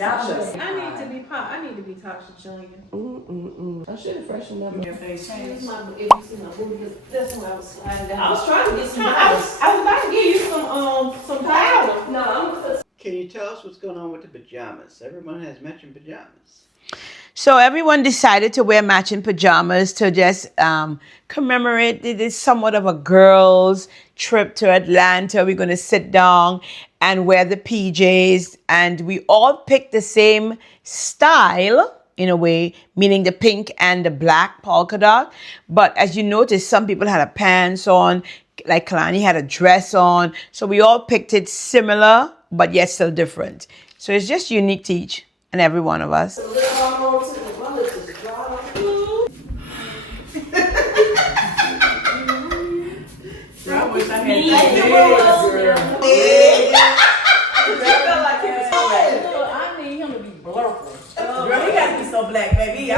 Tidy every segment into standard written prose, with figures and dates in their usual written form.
I need to be toxic junior. I should have freshened up your face. If you see my booty, that's why I was sliding down. I was trying to get some. I was about to give you some powder. No, I'm. Can you tell us what's going on with the pajamas? Everyone has matching pajamas. So everyone decided to wear matching pajamas to just commemorate. It is somewhat of a girls' trip to Atlanta. We're going to sit down and wear the PJs. And we all picked the same style, in a way, meaning the pink and the black polka dot. But as you notice, some people had a pants on, like Kalani had a dress on. So we all picked it similar, but yet still different. So it's just unique to each and every one of us. I wish I had Me that. and I need him to be blurful. Girl, he got to be so black, baby.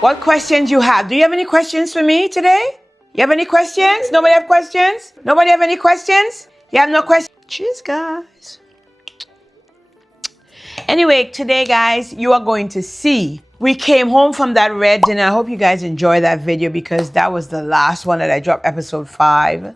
What questions you have? Do you have any questions for me today? You have any questions? Nobody have questions? Nobody have any questions? You have no questions? Cheers, guys. Anyway, today, guys, you are going to see. We came home from that red dinner. I hope you guys enjoy that video because that was the last one that I dropped, episode 5.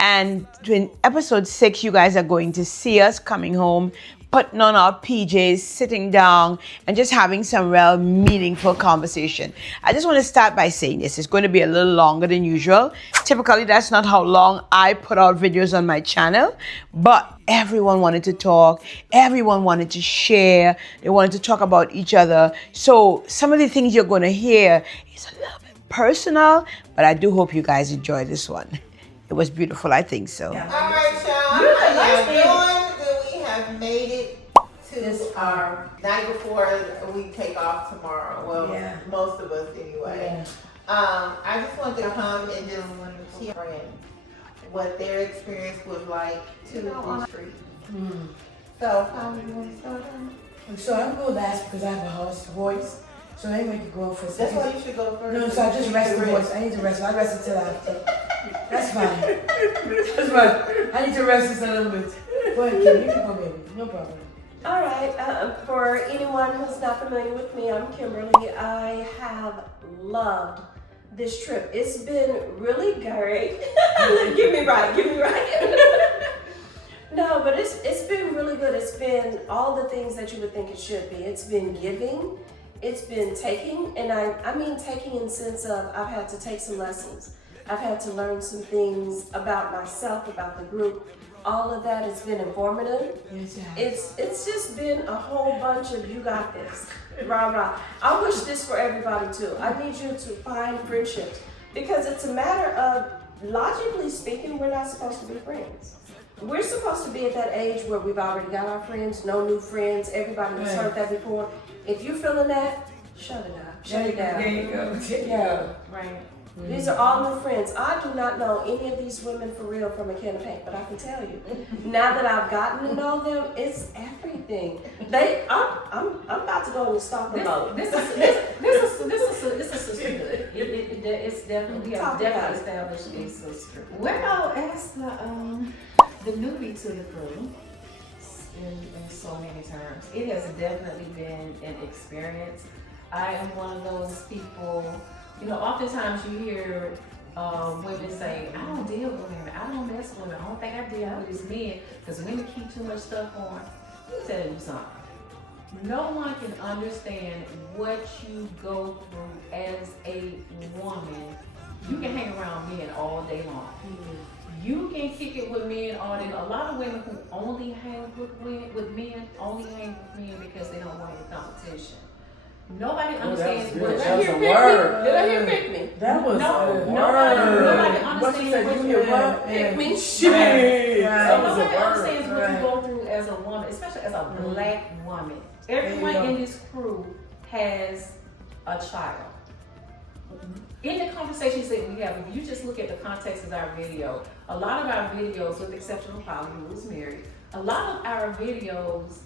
And in episode 6, you guys are going to see us coming home, putting on our PJs, sitting down, and just having some real meaningful conversation. I just want to start by saying this. It's going to be a little longer than usual. Typically, that's not how long I put out videos on my channel, but everyone wanted to talk. Everyone wanted to share. They wanted to talk about each other. So some of the things you're going to hear is a little bit personal, but I do hope you guys enjoy this one. It was beautiful, I think so. Yeah. All right, y'all. How y'all doing? We have made it to our night before we take off tomorrow. Well, most of us anyway. I just wanted to come and just hear what their experience was like to the street. So, how do you want to start on? So I'm going last because I have a hoarse voice. So anyway, you go for a That's second. why you should go first. No, so I just rest the voice. I need to rest. I rest until after. That's fine. That's fine. I need to rest this a little bit. Go ahead, Kim. You can go, baby. No problem. All right. For anyone who's not familiar with me, I'm Kimberly. I have loved this trip. It's been really great. Give me right. No, but it's been really good. It's been all the things that you would think it should be. It's been giving. It's been taking, and I mean taking in the sense of I've had to take some lessons. I've had to learn some things about myself, about the group. All of that has been informative. It's just been a whole bunch of you got this. Rah, rah. I wish this for everybody too. I need you to find friendships because it's a matter of, logically speaking, we're not supposed to be friends. We're supposed to be at that age where we've already got our friends, no new friends, everybody has heard that before. If you're feeling that, shut it up. Shut it down. There you go. Yeah. Right. These are all new friends. I do not know any of these women for real from a can of paint, but I can tell you, now that I've gotten to know them, it's everything. I'm about to go into stalker mode. This is a sisterhood. It's definitely, we have definitely established a sisterhood. Well, as the newbie to the crew, in so many terms, it has definitely been an experience. I am one of those people, oftentimes you hear women say, I don't deal with women, I don't mess with women, I don't think I deal with these men, because women keep too much stuff on. Let me tell you something. No one can understand what you go through as a woman. You can hang around men all day long. You can kick it with men all day. A lot of women who only hang with men only hang with men because they don't want any competition. Nobody understands what Did I hear pick me? That was nobody understands what you pick me. Shit. Nobody understands what you go through as a woman, especially as a black woman. Everyone in this crew has a child. in the conversations that we have, if you just look at the context of our video, a lot of our videos, with the exception of Polly, who was married, a lot of our videos,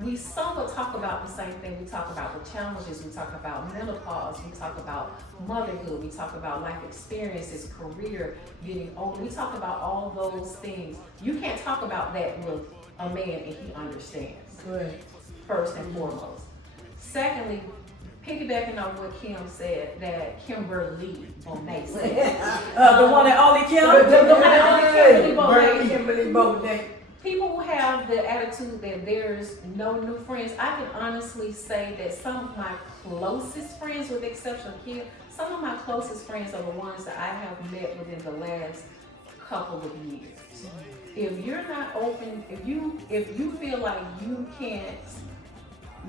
we somewhat talk about the same thing. We talk about the challenges, we talk about menopause, we talk about motherhood, we talk about life experiences, career, getting older. We talk about all those things. You can't talk about that with a man and he understands. Correct. First and foremost. Secondly, piggybacking on what Kim said, that Kimberly Bonet said. The one that only Kim? Kimberly Bonet. People have the attitude that there's no new friends. I can honestly say that some of my closest friends, with the exception of Kim, some of my closest friends are the ones that I have met within the last couple of years. If you're not open, if you feel like you can't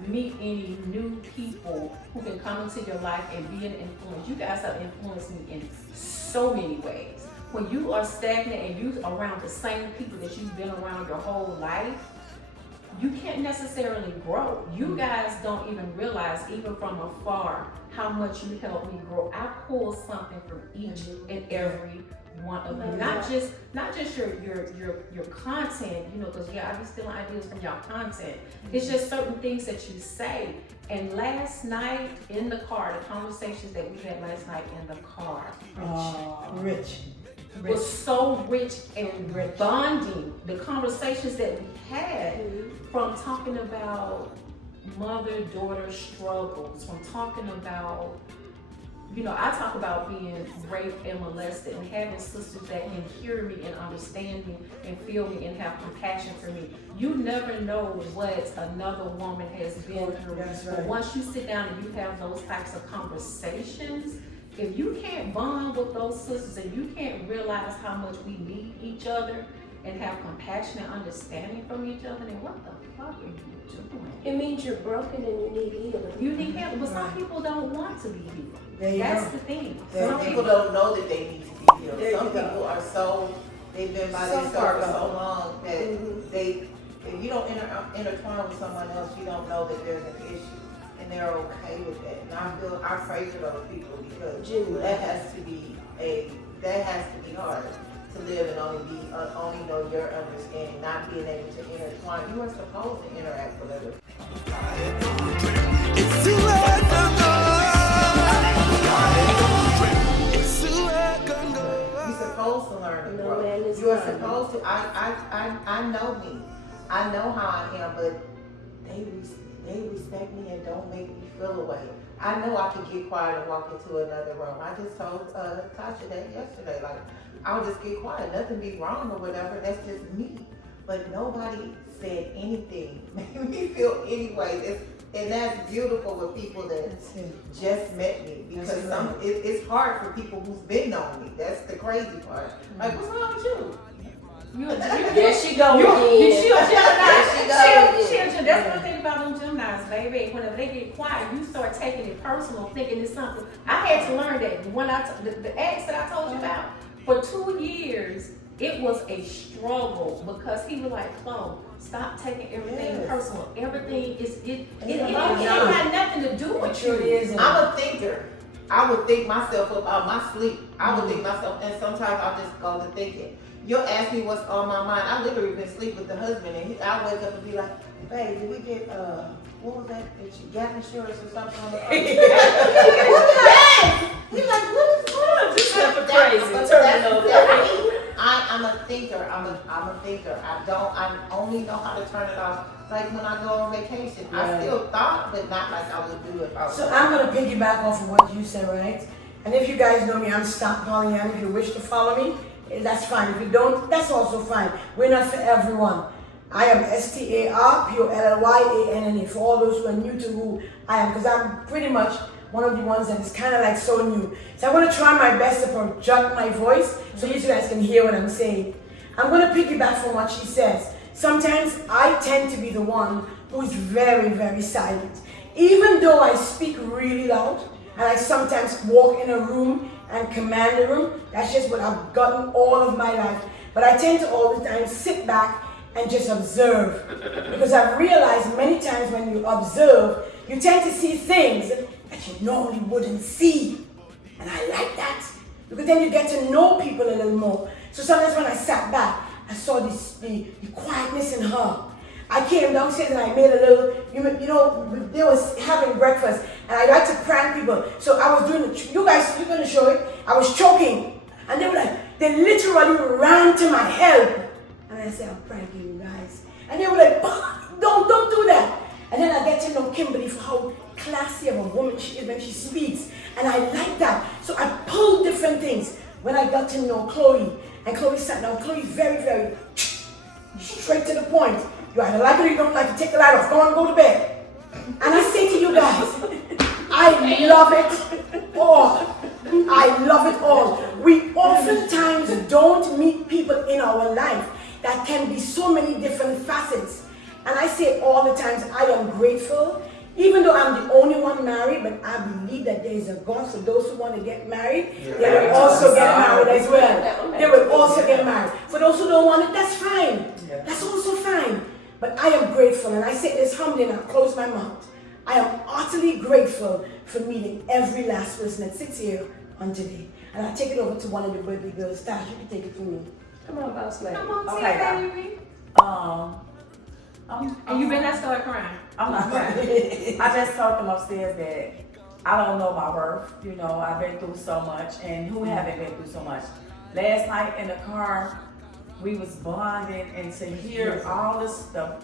meet any new people who can come into your life and be an influence, you guys have influenced me in so many ways. When you are stagnant and you're around the same people that you've been around your whole life, you can't necessarily grow. You guys don't even realize, even from afar, how much you helped me grow. I pull something from each and every one of them. Not just your content, you know, because I be stealing ideas from y'all content. It's just certain things that you say. And last night in the car, the conversations that we had last night in the car, Rich. was so rich and bonding. The conversations that we had, from talking about mother-daughter struggles, from talking about, I talk about being raped and molested and having sisters that can hear me and understand me and feel me and have compassion for me. You never know what another woman has been through. That's right. But once you sit down and you have those types of conversations, if you can't bond with those sisters and you can't realize how much we need each other and have compassion and understanding from each other, then what the fuck are you doing? It means you're broken and you need healing. You need help, but some people don't want to be healed. That's the thing. Some people don't know that they need to be healed. Some people are they've been by themselves for so long that if you don't intertwine with someone else, you don't know that there's an issue. And they're okay with that. And I pray for those people, because that has to be hard to live and only know your understanding, not being able to intertwine. You are supposed to interact with others. It's too hard to go. You're supposed to learn and grow. You are supposed to. I know me. I know how I am, but they respect me and don't make me feel away. I know I can get quiet and walk into another room. I just told Tasha that yesterday. Like, I'll just get quiet. Nothing be wrong or whatever. That's just me. But nobody said anything. Made me feel anyway. And that's beautiful with people that just met me. Because it's hard for people who's been knowing me. That's the crazy part. Like, what's wrong with you? There she go again. That's one thing about them Geminis, baby. Whenever they get quiet, you start taking it personal, thinking it's something. I had to learn that when the ex that I told you about, for 2 years, it was a struggle, because he was like, Chloe, stop taking everything personal. Everything it ain't got nothing to do with you. I'm a thinker. I would think myself about my sleep. I would think myself, and sometimes I'll just go to thinking. You'll ask me what's on my mind. I literally been asleep with the husband, and I wake up and be like, babe, did we get, what was that? Did you gap insurance or something on the phone? He's like, what is wrong? Just crazy. I'm a thinker. I'm a thinker. I only know how to turn it off. Like when I go on vacation, I still thought, but not like I would do it. So I'm going to piggyback off of what you said, right? And if you guys know me, I'm Stop Pollyanna. If you wish to follow me, that's fine. If you don't, that's also fine. We're not for everyone. I am StarPollyanna for all those who are new to who I am, because I'm pretty much one of the ones that is kind of like so new. So I'm going to try my best to project my voice so you guys can hear what I'm saying. I'm going to piggyback from what she says. Sometimes I tend to be the one who's very, very silent. Even though I speak really loud, and I sometimes walk in a room and command the room, that's just what I've gotten all of my life. But I tend to all the time sit back and just observe. Because I've realized many times when you observe, you tend to see things that you normally wouldn't see. And I like that. Because then you get to know people a little more. So sometimes when I sat back, I saw the quietness in her. I came downstairs and I made a little, you know, they was having breakfast and I like to prank people. So I was doing, you guys, you're gonna show it. I was choking and they were like, they literally ran to my help. And I said, I'm pranking you guys. And they were like, don't do that. And then I get to know Kimberly for how classy of a woman she is when she speaks. And I like that. So I pulled different things when I got to know Chloe. And Chloe sat down. Chloe's very, very straight to the point. You either like it or you don't like it. Take the light off. Go on, go to bed. And I say to you guys, I love it all. I love it all. We oftentimes don't meet people in our life that can be so many different facets. And I say all the times, I am grateful. Even though I'm the only one married, but I believe that there is a God for those who want to get married. They will also get married as well. They will also get married. For those who don't want it, that's fine. That's also fine. But I am grateful, and I say this humbly, and I close my mouth. I am utterly grateful for meeting every last person that sits here on today. And I take it over to one of the birthday girls. Tash, you can take it from me. Come on, boss lady. Come on, Okay, baby. and you better not start crying. I'm not crying. I just told them upstairs that I don't know my worth. You know, I've been through so much, and who haven't been through so much? Last night in the car, we was bonding, and to hear all the stuff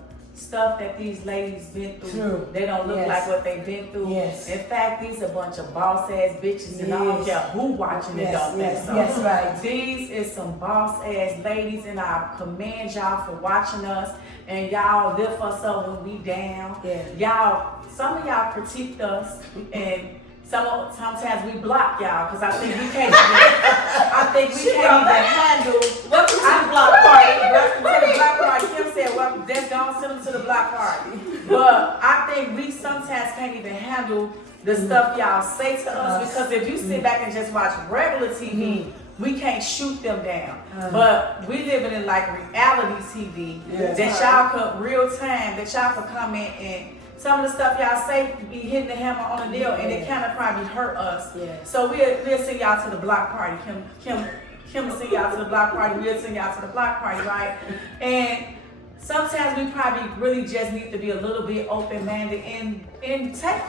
that these ladies been through. True. They don't look like what they've been through. Yes. In fact, these are a bunch of boss ass bitches, and I don't care who watching it don't think so. Yes, right. These is some boss ass ladies, and I commend y'all for watching us, and y'all lift us up when we down. Yeah. Y'all, some of y'all critique us, and sometimes we block y'all because I think we can't. I think we can't even handle. Welcome to the block party. Welcome to the block party. Kim said, "Well, let's go send them to the block party." But I think we sometimes can't even handle the stuff y'all say to us, because if you sit back and just watch regular TV, we can't shoot them down. But we living in like reality TV that y'all could real time, that y'all could come in and some of the stuff y'all say be hitting the hammer on the nail, and it kind of probably hurt us. So we'll send y'all to the block party. Kim will send y'all to the block party. We'll send y'all to the block party, right? And sometimes we probably really just need to be a little bit open-minded and take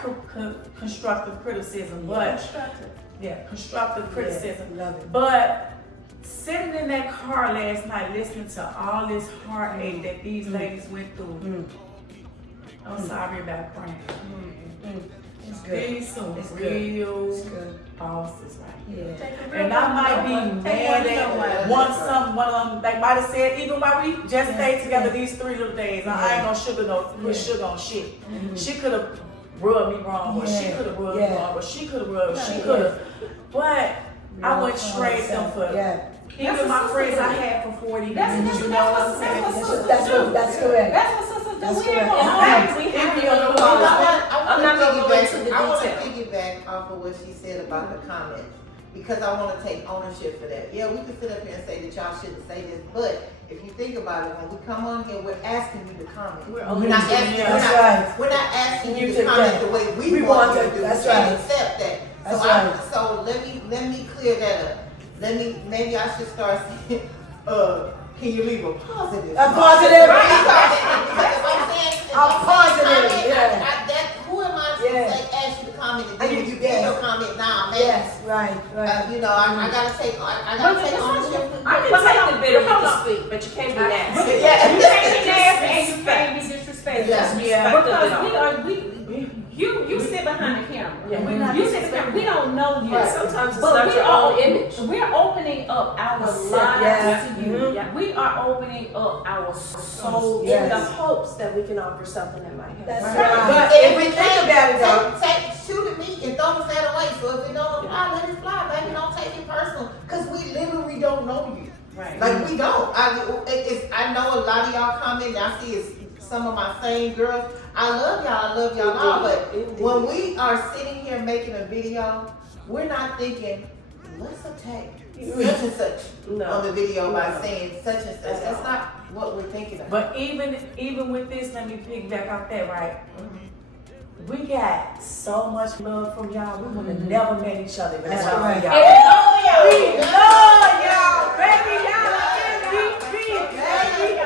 constructive criticism. Constructive criticism. Love it. But sitting in that car last night, listening to all this heartache that these ladies went through, I'm sorry about crying. It's good. These some It's real good. bosses right here. Yeah. And I might be mad at one of them, they might have said, even while we just stayed together these 3 little days, I ain't gonna put sugar on shit. She could have rubbed me wrong, or she could have rubbed me wrong, or she could have. But I went straight them for even my friends I had for 40 years. You know what I'm saying? That's correct. That's what sisters do. We ain't gonna I'm not gonna go into the I want to detail. piggyback off of what she said about the comment, because I want to take ownership for that. Yeah, we can sit up here and say that y'all shouldn't say this, but if you think about it, when we come on here, we're asking you to comment. We're not asking you to comment the way we want you to do. That's We can't right. accept that. That's So let me clear that up. Maybe I should start saying, can you leave a positive? A positive. Because if I'm saying, A positive, who am I to say, ask you to comment, and then when you get your comment, now I'm Yes, right. you know, I gotta take ownership. I can take the bitter with the sweet, but you can't be nasty. You can't be nasty and you can't be disrespectful. Yeah. You sit behind the camera. Yeah. You sit behind. We don't know you. Sometimes it's But not we your are- own image. We're opening up our lives to you. We are opening up our souls. In the hopes that we can offer something that might help. That's Right. right. But If we think about it, though, shoot at me and throw that away. So if it don't apply, let it fly, baby. Don't take it personal, because we literally don't know you. Right. Like we don't. I know a lot of y'all comment. I see it's some of my same girls. I love y'all all. But when we are sitting here making a video, we're not thinking, let's attack such and such on the video by saying such and such. That's not what we're thinking about. But even with this, let me piggyback off that, right? We got so much love from y'all. We would have never met each other if it That's wasn't right. for y'all. We love y'all, baby. Y'all MVP, baby.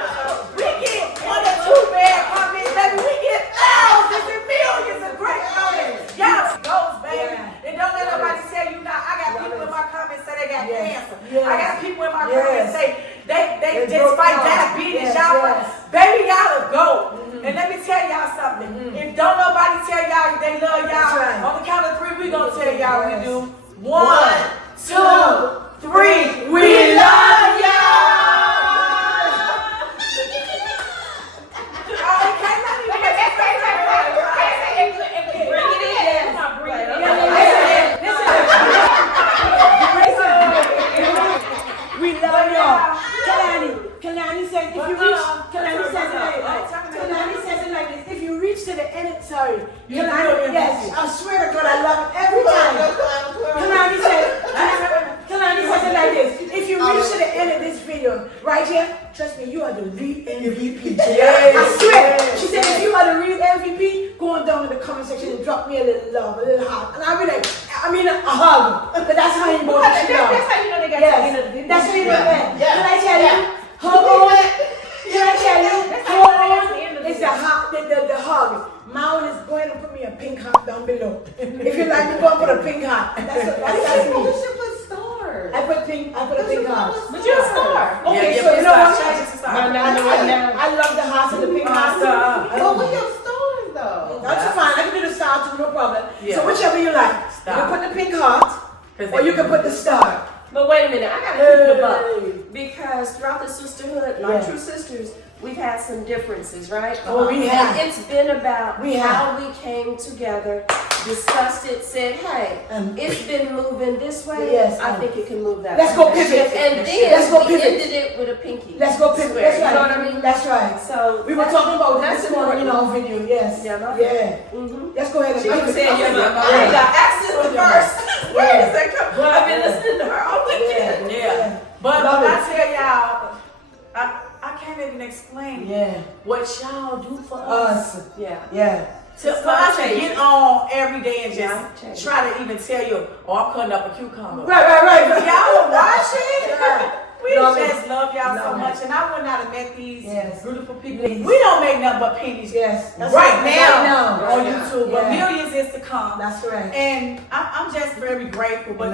We get 1 or 2 bad comments, baby. We get thousands and millions of great comments. Y'all goes, baby. And don't let nobody tell you not. I got people in my comments say they got cancer. I got people in my comments say they just fight diabetes. Y'all, baby, y'all a goat. And let me tell y'all something. If don't nobody tell y'all they love y'all, on the count of 3, we gonna tell y'all we do. 1, 2, 3. We love y'all. We love y'all. Kalani said if you reach, Kalani says it like this. If you reach to the end, sorry. Kalani, yes, I swear to God, I love it every time. Kalani says it like this. If you reach to the end of this video, right here, trust me, you are the real MVP. I swear. She said if you are the real MVP, go on down in the comment section and drop me a little love, a little heart. And I'll be like, a hug. But that's how you know that you love. That's how you know they got to the end of the video. That's how you know that. Can I tell you? Hold on. Can I tell you? Hold on. It's the hug. Mine is going to put me a pink heart down below. If you like me, go and put a pink heart. That's me. We should put stars. I put a pink heart. But you're a star. Okay, so you know what? No. I love the hearts and the pink hearts. Well, we have stars though. That's fine. I can do the star too, no problem. Yeah. So whichever you like. You can put the pink heart or you can put the star. But wait a minute, I gotta keep it up. Because throughout the sisterhood, like true sisters, we've had some differences, right? Oh, we have. And it's been about We how we came together, discussed it, said, hey, it's been moving this way. Yes, I think it can move that let's way. go pivot. And then Let's go we pivot. ended it with a pinky. Let's go pivot. Swear, That's right. You know what I mean? That's right. So We were talking about that's this morning in our video. Yes. Yeah. Let's go ahead and She pivot. was saying, Yeah. I asked this the first. Where is that coming? I've been listening to her all weekend. Yeah. But when I tell y'all, I can't even explain what y'all do for us. Yeah. For us to get on every day and just try to even tell you, I'm cutting up a cucumber. Right. But y'all watch it. We Love just it. love y'all so Love much. And I would not have met these beautiful people. Yes. We don't make nothing but pennies right now on YouTube. But millions is to come. That's right. And I'm just very grateful. But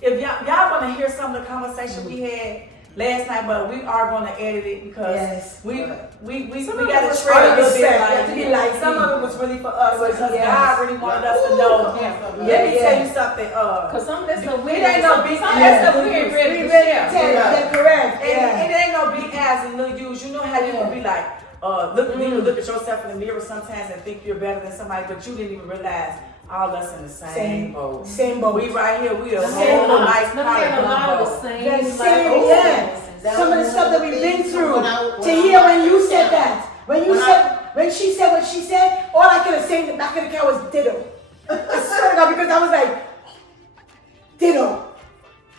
if y'all want to hear some of the conversation we had last night, but we are going to edit it because we got to try a little bit like some of it was really for us because God really wanted us to know. Let me tell you something. Because some of that stuff we it ain't no big ain't ready to share. That's correct. It ain't no big ass and little U's. You know how you can be like, look at yourself in the mirror sometimes and think you're better than somebody, but you didn't even realize all us in the same boat. Same boat. We right here. We a whole nice Some of the stuff that we've been through. To hear when you said that, when she said what she said, all I could have said in the back of the car was ditto. I swear to God, because I was like, ditto.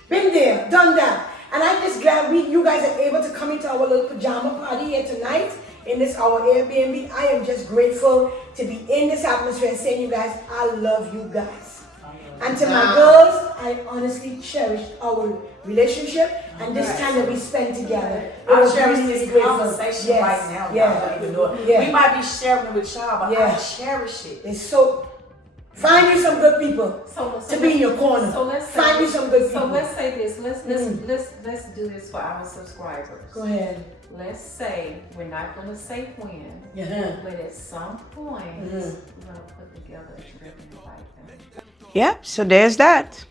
Been there, done that. And I'm just glad you guys are able to come into our little pajama party here tonight in this our Airbnb. I am just grateful to be in this atmosphere and saying, you guys, I love you guys. And to my girls, I honestly cherish our relationship and this time that we spend together. I cherish this conversation right now. Yeah. We might be sharing it with y'all, but I cherish it. It's so. Find you some good people to be in your corner. So let's find you some good people. So let's say this. Let's do this for our subscribers. Go ahead. Let's say we're not gonna say when, but at some point we're gonna put together a trip and invite them. Yep. So there's that.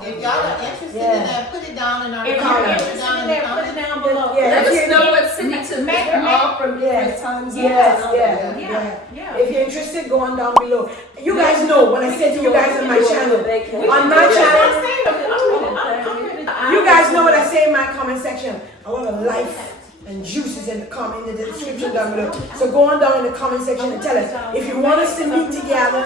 If y'all are interested in that, put it down in our If you're interested in that, put it down below. Let us know what city to make her off from different times. Yeah. If you're interested, go on down below. You guys know what I said to you guys on my channel. On my channel, you guys know what I say in my comment section. I want a life and juices in the description down below. So go on down in the comment section and tell us if you want us to meet together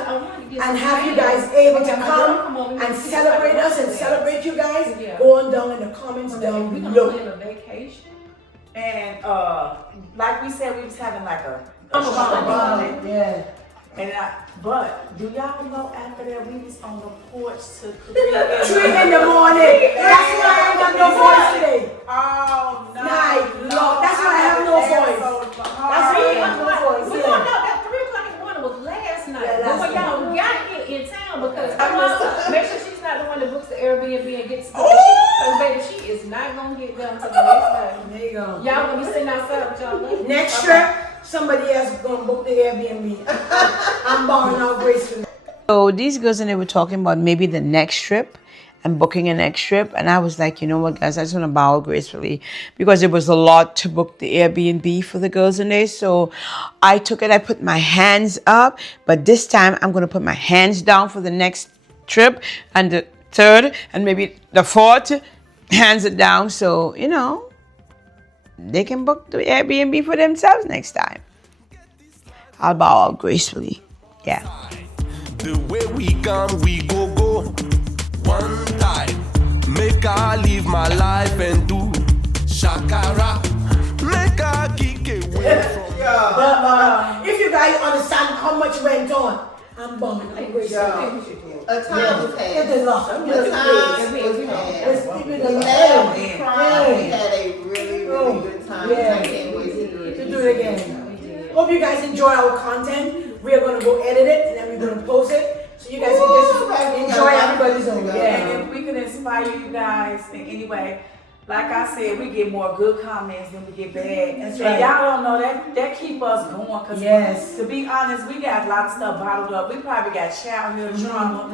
and have you guys able to come and celebrate us and celebrate you guys. Go on down in the comments down below. We're gonna plan a vacation And like we said, we was having like a Bonding. Yeah. but do y'all know after that we was on the porch to 3 in the morning. That's why I got no voice today. Oh no. That's why I have no voice. That's why I have no voice. We don't know that 3 o'clock in the morning was last night. But when y'all got here in town, because I must make sure she's not the one that books the Airbnb and gets stuff. Because baby, she is not gonna get done until the next day. There you go. Y'all gonna be sitting outside with y'all later. Next trip, somebody else is gonna book the Airbnb. I'm bowing out gracefully. So these girls and they were talking about maybe the next trip and booking a next trip. And I was like, you know what, guys, I just want to bow gracefully because it was a lot to book the Airbnb for the girls and they. So I took it, I put my hands up, but this time I'm going to put my hands down for the next trip and the third and maybe the fourth, hands it down. So, you know, they can book the Airbnb for themselves next time. I'll bow out gracefully. Yeah. The way we come, we go. One time, make I live my life and do shakara. Make I kick away from But if you guys understand how much went on, I'm bowing out gracefully. A time was had. It is not. A time was had. We laughed, we cried, we had a really, really good time. Yeah. I can't wait to Do it again. Hope you guys enjoy our content. We are going to go edit it and then we're going to post it. So you guys can just enjoy everybody's own. Yeah, and if we can inspire you guys in any way, like I said, we get more good comments than we get bad. That's and right. y'all don't know that keep us going. Cause Yes. to be honest, we got a lot of stuff bottled up. We probably got childhood trauma,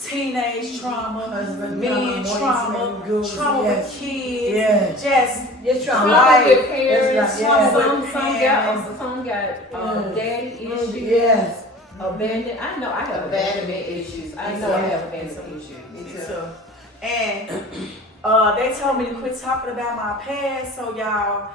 teenage trauma, men trauma, trauma with kids, just trauma. Trauma with parents, Yes. some got daddy issues. Yes. Abandoned. I know I have abandonment issues. I know I have abandonment issues. Me too. And they told me to quit talking about my past, so y'all.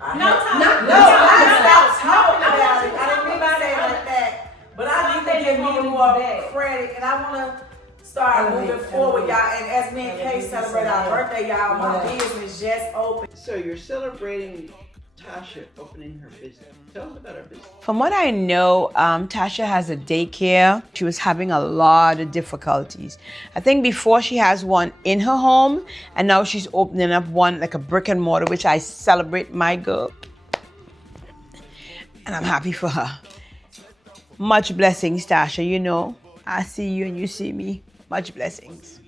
I stopped talking about it. I didn't mean to say it like that, but I need to give me more credit, and I want to start moving forward, y'all. And as me and Kay celebrate our birthday, y'all, my business just opened. So you're celebrating Tasha opening her business. Tell us about her business. From what I know, Tasha has a daycare. She was having a lot of difficulties. I think before she has one in her home, and now she's opening up one like a brick and mortar, which I celebrate my girl. And I'm happy for her. Much blessings, Tasha. You know, I see you and you see me. Much blessings.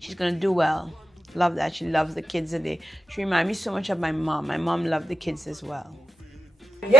She's gonna do well. Love that. She loves the kids today. She reminds me so much of my mom. My mom loved the kids as well. And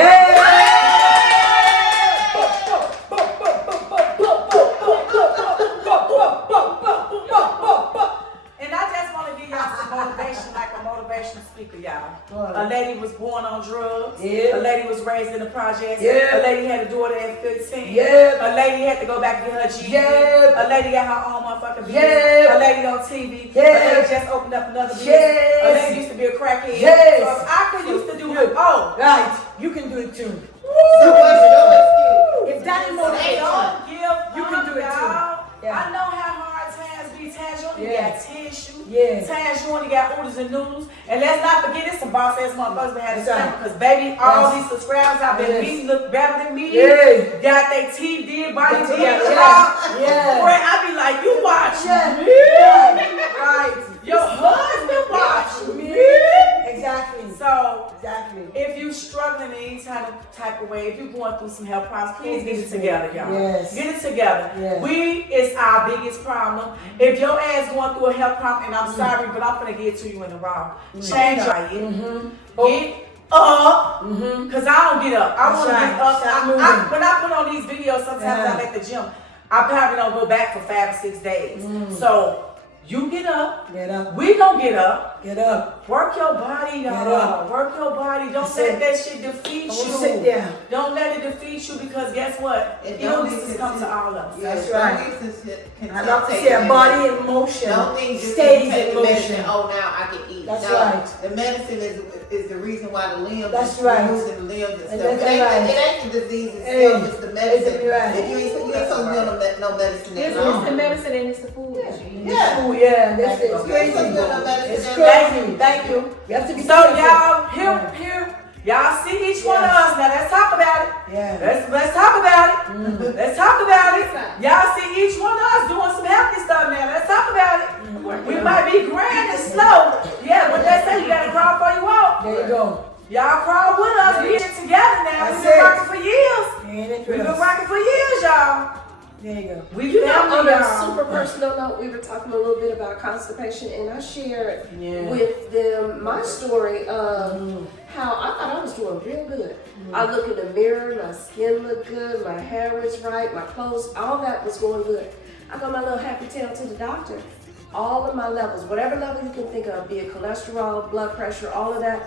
I just want to give y'all some motivation, like a motivational speaker, y'all. A lady was born on drugs. A lady was raised in the projects. A lady had a daughter at 15. A lady had to go back to her GED. A lady got her own motherfucking business. A lady on TV. A lady just opened up another business. A lady used to be a crackhead. So if I could used to do it, right, you can do it too. If that is motivation, you can do it too. I know how hard times be. Times you only got tissue. Times you only got oodles and noodles. And let's not forget it's some boss ass motherfuckers that had to stand. Because baby, all these subscribers I've been beating look better than me. Got their teeth did, body did. I be like, you watch me. Right. Your husband watch me. Exactly. So, if you struggling in any type of way, if you're going through some health problems, please get it together, y'all. Get it together. We is our biggest problem. If your ass going through a health problem, and I'm sorry, but I'm gonna get to you in the wrong. Change your diet. Get up. Cause I don't get up. I want to get up. When I put on these videos, sometimes I'm at the gym. I probably don't go back for 5 or 6 days. So you get up. We gonna get up. Work your body, y'all. Work your body. Don't let that shit defeat you. Sit down. Don't let it defeat you because guess what? Illnesses come to all of us. That's right. I love to say a body in motion. Don't think stays in motion. Oh, now I can eat. That's no, right. The medicine is is the reason why the limbs. That's right. Losing the limbs and stuff. That's It ain't, right. it ain't the disease itself. It's the medicine. Right. If you ain't supposed to be on no medicine. It's the medicine and it's the food that you eat. Yeah. Oh, yeah, that's it. It's You ain't crazy. supposed to be on no medicine. It's and- crazy. Thank you. You have to be So careful. y'all, here, y'all see each one of us. Now let's talk about it. Yeah. Let's talk about it. Let's talk about it. Y'all see each one of us doing some healthy stuff now. Let's talk about it. We might be grand and slow. Yeah, but they say you gotta crawl before you walk. There you go. Y'all crawl with us. We in it together now. That's We've been it. working for years. Ain't it We've been true? working for years, y'all. There you go. We You know, on family, a y'all. super personal note, we were talking a little bit about constipation, and I shared Yeah. with them my story of how I thought I was doing real good. I look in the mirror, my skin looked good, my hair is right, my clothes, all that was going good. I got my little happy tail to the doctor. All of my levels, whatever level you can think of, be it cholesterol, blood pressure, all of that,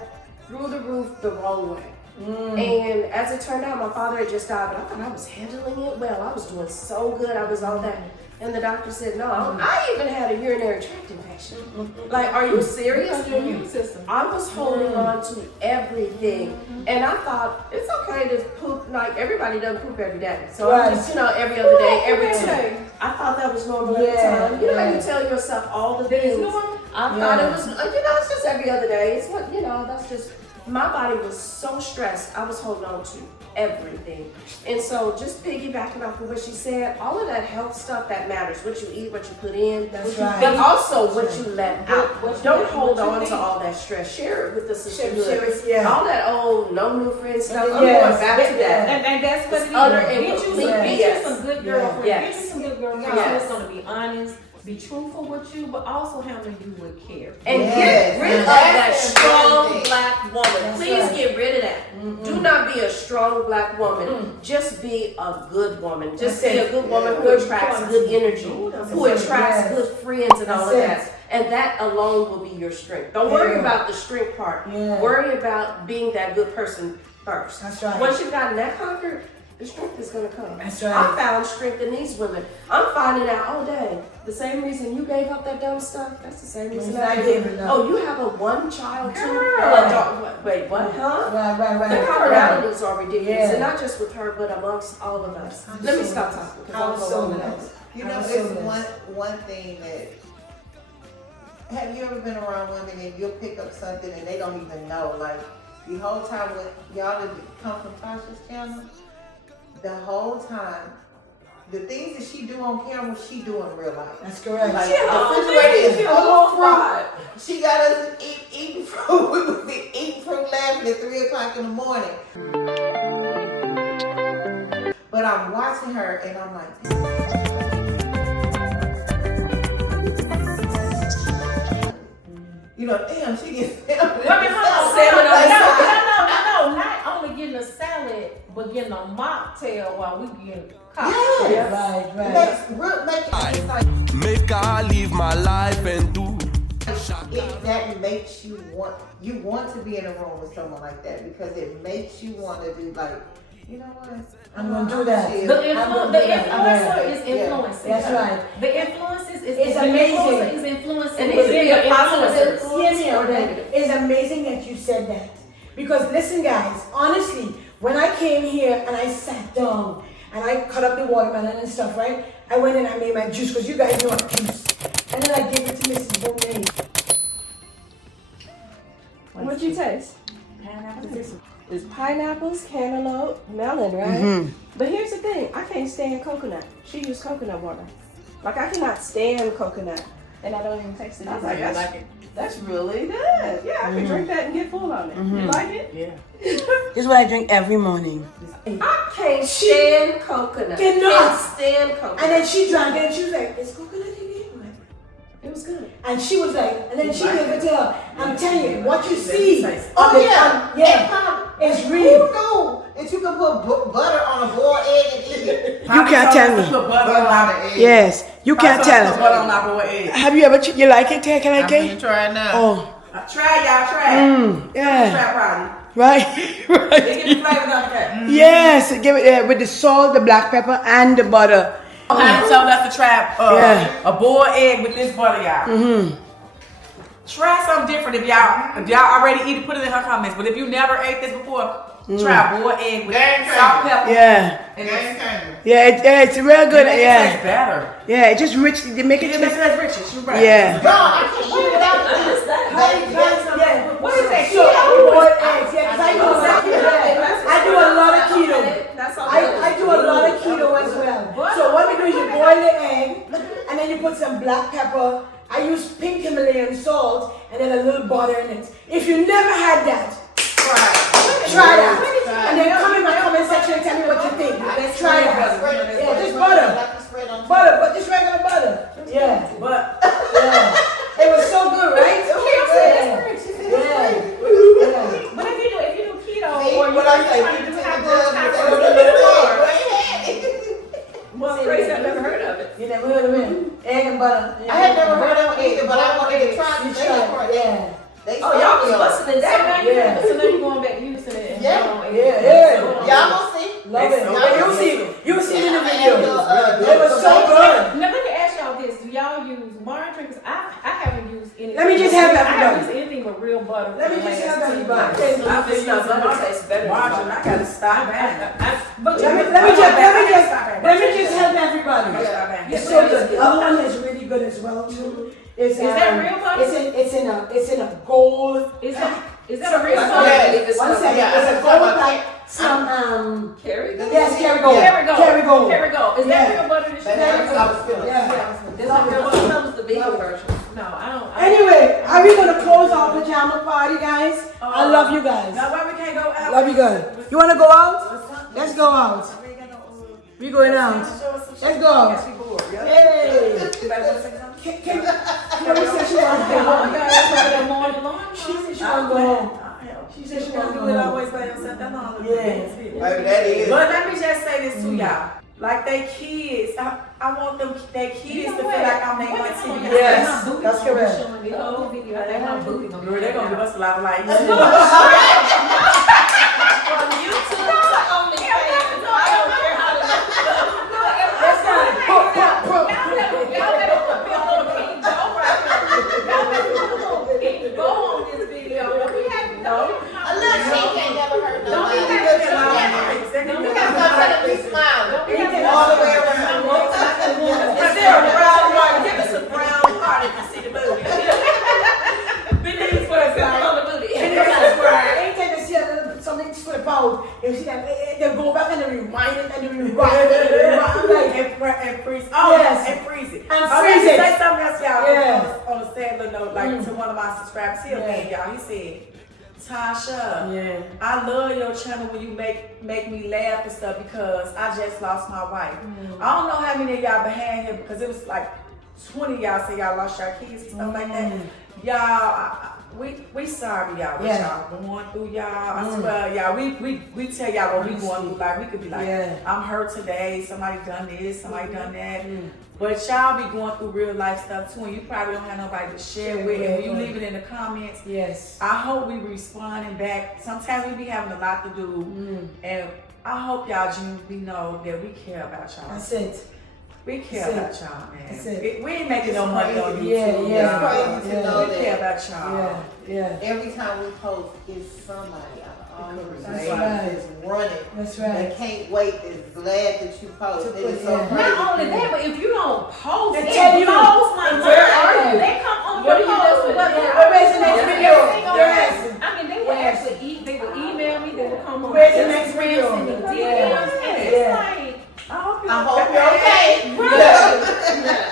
through the roof the wrong way. And as it turned out, my father had just died, but I thought I was handling it well. I was doing so good. I was all that. And the doctor said, no, I even had a urinary tract infection. Like, are you serious? Your immune system. I was holding on to everything. And I thought, it's okay to poop. Like, everybody doesn't poop every day. So I just, every other day, every day. I thought that was normal at the time. You know how you tell yourself all the things. I thought it was, it's just every other day. It's what, that's just, my body was so stressed. I was holding on to everything. And so just piggybacking off of what she said, all of that health stuff that matters, what you eat, what you put in, That's right. but also what you let out. What Don't you hold let- what you on to think. all that stress. Share it with the Share sisterhood. it, yeah. All that old no new friend stuff. I'm Yes. going back to that. And that's what it is. Utter Get you some, and get you some good girlfriends. Yes. Get you some good girlfriends Yes. who's gonna be honest, be truthful with you, but also handle you with care. And Yes. get rid of That's that strong important. black woman. That's Please right. get rid of that. Do not be a strong black woman. Just be a good woman. Just That's be it. a good woman who Good attracts quality. good energy, who it. attracts Yes. good friends and all of That's that. And that alone will be your strength. Don't worry Yeah. about the strength part. Yeah. Worry about being that good person first. That's right. Once you've gotten that conquered, the strength is going to come. That's right. I found strength in these women. I'm finding out, oh dang, the same reason you gave up that dumb stuff, that's the same reason I gave it up. Oh, you have a one child too? Wait, what? Huh? Right. The commonalities are ridiculous, Yeah. and not just with her, but amongst all of us. Let me stop talking because I'm so so nice. else. You know, I'm it's so nice. one thing that. Have you ever been around women and you'll pick up something and they don't even know? Like the whole time when y'all have come from Tasha's channel, the whole time, the things that she do on camera, she do in real life. That's correct. Like the refrigerator is full of fruit. She got us eating fruit. We would be eating fruit laughing at 3 o'clock in the morning. But I'm watching her and I'm like, damn, she gets salmon. Salmon Like, no, not only getting a salad, but getting a mocktail while we getting cocktails. Yes. Right. Make it like Make I live my life and do. that makes you want to be in a room with someone like that because it makes you want to do like, you know what? I'm gonna do that. chill. The influencer is influencing. That's right. The influences is It's amazing. The influencer is influencing. And it could be a positive Hear me out, or negative. It's amazing that you said that. Because listen guys, honestly, when I came here and I sat down and I cut up the watermelon and stuff, right? I went and I made my juice because you guys know I juice. And then I gave it to Mrs. Bonet. What'd you taste? It's pineapples, cantaloupe, melon, right? Mm-hmm. But here's the thing, I can't stand coconut. She used coconut water. Like I cannot stand coconut. And I don't even taste it. I was like, that's really good. Yeah, I can drink that and get full on it. You like it? Yeah. This is what I drink every morning. I can't stand coconut. Cannot. Can't stand coconut. And then she drank it and she was like, is coconut in here? I'm like, it was good. and she was like, and then she gave it to her. I'm telling you, what you see. Oh yeah, yeah. It's Who real. knew that you could put butter on a boiled egg and eat it? You can't tell me. Put butter on our egg. Yes, you can't tell Put butter us. on our boiled egg. Have you ever, you like it? Can I I'm get gonna try it now. Oh, Try y'all, try. yeah. Try probably. Right, They right. get the flavors on that. Yes, give it with the salt, the black pepper, and the butter. So that's the trap. Yeah. A boiled egg with this butter, y'all. Try something different if y'all already eat it, put it in her comments. But if you never ate this before, try boiled egg with salt, pepper. Yeah. And It's real good. it Yeah. tastes better. Yeah, it just rich. They make it It taste. tastes rich. You're right. Yeah. No, I can't eat it without What is that? Boiled eggs. Yeah, 'cause I do exactly that. I do a lot of keto. That's all. I do a lot of keto as well. So what you do is you boil the egg, and then you put some black pepper. I use pink Himalayan salt, and then a little butter in it. If you never had that, try that. And then come in my comment section and tell me what you think. Try that. Yeah, just butter. Butter, but just regular butter. Yeah. But It was so good, right? Yeah. But if you do keto or What I say, trying to we do take high a blood judge, pressure, Well, crazy, I've never heard of it. You never heard of it? Egg and butter. I had never heard of it, but I wanted to try You it. try it. Yeah. They Oh, y'all was started busting it down. Yeah. so now you're going back to Houston and Yeah. Y'all gonna see. Love it. Y'all You'll see it in the video. Yeah. It was so good. Now let me ask y'all this: do y'all use margarine? Because I haven't used anything. Let me just have that I for haven't you. used anything but real butter. Let me for the just last have that 2 for you. months. I just know butter tastes better. margin, I gotta stop that. But Let me just help everybody. It's so good. The other one is really good as well too. Is that real butter? It's in a gold. Is that a real I butter? can't believe it's One not. second. Yeah, It's a gold like some Carrie? yes, Kerrygold. Kerrygold. Kerrygold. Is that Yeah. real butter? That That's what I was feeling. Yeah. This not real butter. That was the vegan version. No, I don't. Anyway, are we gonna close our pajama party, guys? I love you guys. Now why we can't go out? Love you guys. You wanna go out? Let's go out. We going out. Let's go out. Hey. Carrie said she wants to go home. She said she wants to go home. She said she wants to You go would home. always by yourself that long. Yeah. Maybe that is. But let me just say this to y'all. Like they kids, I want them their kids to feel like I'm making my TV. Yes, that's correct. The whole video, I think my booty gonna Girl, they're gonna give us a lot of like. From YouTube to OnlyFans. I don't care how to Let's go. Y'all better put me a little King Joe right here. Y'all better put a little King Joe on this video. Don't be happy. Unless she ain't never heard Don't be nobody. happy. That's why I said be smiling. All the way around. But they're a brown heart. Give us a brown heart if you see the movie. Believe for us on the movie. Anytime they see something slip out, you see that they go back and they rewind it and they rewind it. I'm like, And freeze. Oh, Yes. and freeze it. And Oh, freeze let me it. say something else, y'all. Yeah. On a sad little note, like to one of my subscribers, he a man, y'all. He said, Tasha, Yeah. I love your channel when you make me laugh and stuff because I just lost my wife. I don't know how many of y'all behind here because it was like 20 of y'all say y'all lost your kids and stuff like that. Y'all, we sorry y'all what y'all going through, y'all. I swear, y'all, we tell y'all what we going through. Like we could be like, I'm hurt today, somebody done this, somebody done that. But y'all be going through real life stuff too, and you probably don't have nobody to share with. And when you leave it in the comments, I hope we responding back. Sometimes we be having a lot to do, and I hope y'all genuinely know that we care about y'all. That's it. We care about y'all, man. That's it. We ain't making no money on YouTube. Yeah. It's crazy to know We care that about y'all. every time we post, it's somebody out of all the That's right. right. That's running. That's They right. can't wait. Is glad that you post. It is so Yeah. crazy. Not only that, but if you don't post, They it tell you, blows my mind. where are you? They come on What your are you post, doing? but Yeah. Where's the next video? everything on Yes. there. I mean, they would actually they would email me, they would come on. Where's the my next friends, video? send me DMs, Yeah. and it's Yeah. like, I hope I hope you're okay. right.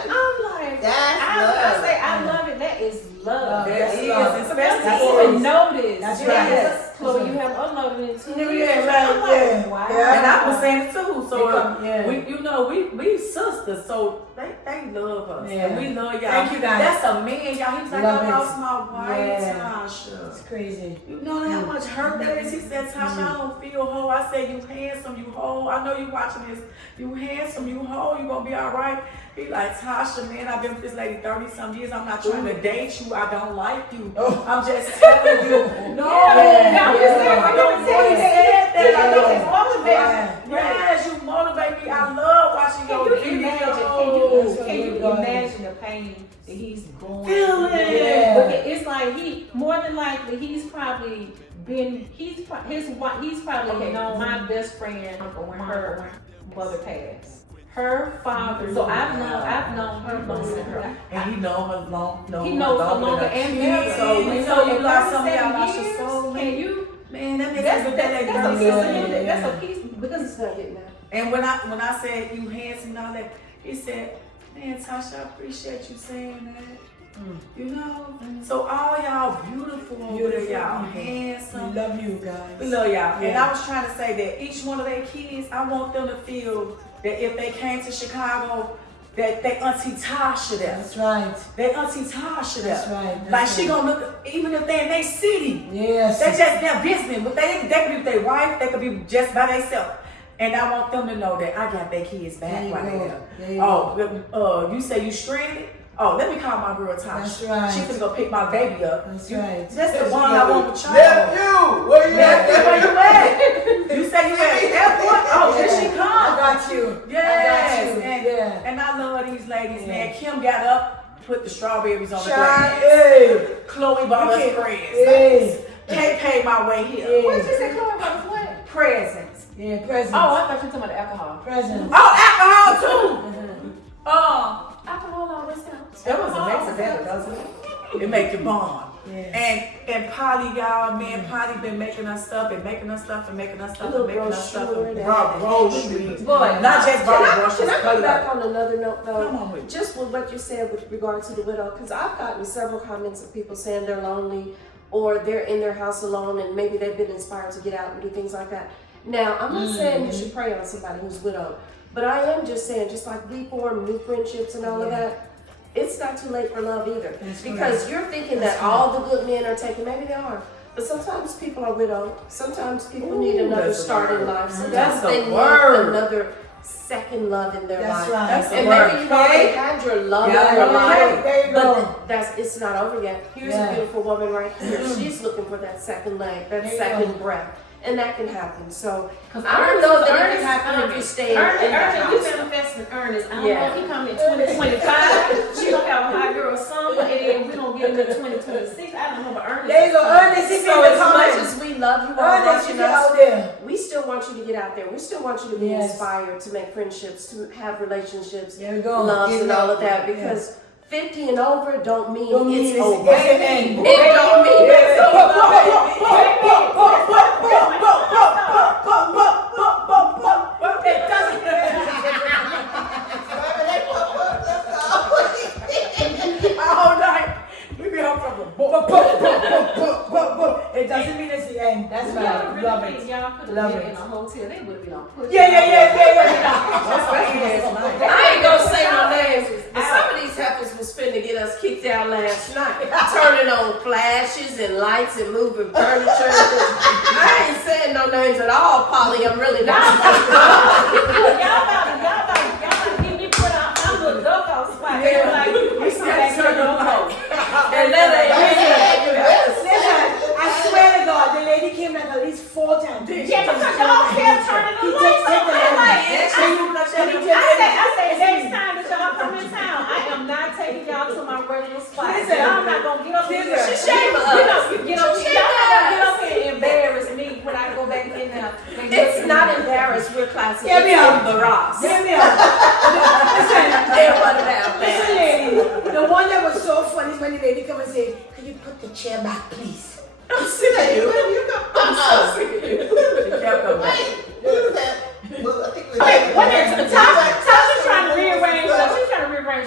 I'm like, That's I love. say I love it. That is love. That That is is, love. especially That's for even notice. That's Yes. right. Chloe, you have uploaded it too. Yeah, right, I'm like, yeah. wow. Yeah. And I was saying it too. So Yeah. we sisters. So they love us. Yeah. And we love y'all. Thank you, guys. That's a man, y'all. He was like, Love I it. lost my wife, Yeah. Tasha. It's crazy. You know how much hurt that is? He said, Tasha, I don't feel whole. I said, you handsome, you whole. I know you watching this. You handsome, you whole. You gonna be all right. He like, Tasha, man, I've been with this lady 30-some years. I'm not trying to date you. I don't like you. I'm just telling you. No. Yeah, I'm just saying, I don't He said that. I know it's Yeah. Yes, you motivate me. I love watching Can your you imagine? videos. Can you imagine the pain that he's going Feel through? it. But it's like more than likely, he's probably known my best friend when her mother passed. Her father, so I've known her longer than her. And he know her long, He knows her longer and better. So we know you lost some of y'all 37 lost your years, soul. can you? Man, that makes That's me that's a piece because It's not getting that. And when I said you handsome and all that, he said, man, Tasha, I appreciate you saying that. You know? So all y'all beautiful over there, y'all handsome. We love you guys. We love y'all. Yeah. And I was trying to say that each one of their kids, I want them to feel that if they came to Chicago, that they Auntie Tasha there. That's right. They Auntie Tasha there. That's right. Like she gonna look, even if they in their city. Yes. They just their business, but they could be with their wife, they could be just by themselves. And I want them to know that I got their kids back There you right go. There you Oh, you say you stranded? Oh, let me call my girl Tasha. That's right. She's gonna go pick my baby up. That's right. That's the one I want with y'all. Nephew, where you at? Where you at? You say you at the airport? Oh, here she I comes. got you. Yes. I got you. And, and I love these ladies, man. Kim got up, put the strawberries on the glass. Hey. Chloe bought us presents. Hey. Kay paid my way here. Hey. What did you say, Chloe, about the what? Presents. Yeah, presents. Oh, I thought you were talking about the alcohol. Presents. Oh, alcohol too. Alcohol always sounds. That was amazing, doesn't it? It make you bond. Yeah. And Polly, y'all, man, Polly been making us stuff and making us stuff and making us stuff and making us stuff. Brought groceries. Boy, Not just brought Can groceries. I come back on another note though? Come on with it. Just with what you said with regard to the widow, because I've gotten several comments of people saying they're lonely or they're in their house alone and maybe they've been inspired to get out and do things like that. Now, I'm not saying you should pray on somebody who's widowed, but I am just saying, just like we form new friendships and all of that, it's not too late for love either. That's because correct. you're thinking that all the good men are taken, maybe they are. But sometimes people are widowed. Sometimes people need another that's start the in word. life. Sometimes That's the they need word. another second love in their That's life. right. That's the And word. maybe you've already had your love in Yeah, your life. There you go. But it's not over yet. Here's Yeah. a beautiful woman right here. She's looking for that second leg, that There you second go. breath. And that can happen. So Because I don't know that it can happen if you stay in the Ernest, you house. manifesting Ernest. I don't Yeah. know if he come in 2025. She gonna have a hot girl summer, and then we gonna get him in 2026. I don't know, but Ernest. There you go. Ernest, if So you as much comments. as we love you all Ernest, if watching you're out us, there. we still want you to get out there. We still want you to be Yes. inspired, to make friendships, to have relationships, There we go. loves Get and it all out. of that. Because 50 and over don't mean Don't mean it's it's over. the end. It don't mean it's All night. We be up from It doesn't mean it's the end. That's Y'all right. really Love think it. y'all could Love have been it. in a hotel? They would have been on push. Yeah. I ain't gonna say no names, but some of these heifers was finna get us kicked out last night. Turning on flashes and lights and moving furniture. I ain't saying no names at all, Polly. I'm really not. Y'all about to get me put out my little duck off spot. They were like, you sit back here, don't go. And then Listen, I swear to God, the lady came like at least 4 times. Yeah, because y'all kept turning the lights on. I'm like, I say next time that y'all come in town, I am not taking y'all to my regular spot. Listen. Y'all not gonna get up here. Shame us. Y'all not gonna get up here and embarrass me when I go back in there. it's not embarrassed. We're classy. Hear me out. It's embarrassed. Hear me out. Listen, They're running out listen, there. lady. The one that was so funny is when the lady come and say, "Can you put the chair back, please?" I'm sick of you. I'm so sick of you. She kept coming back. Tasha's trying to rearrange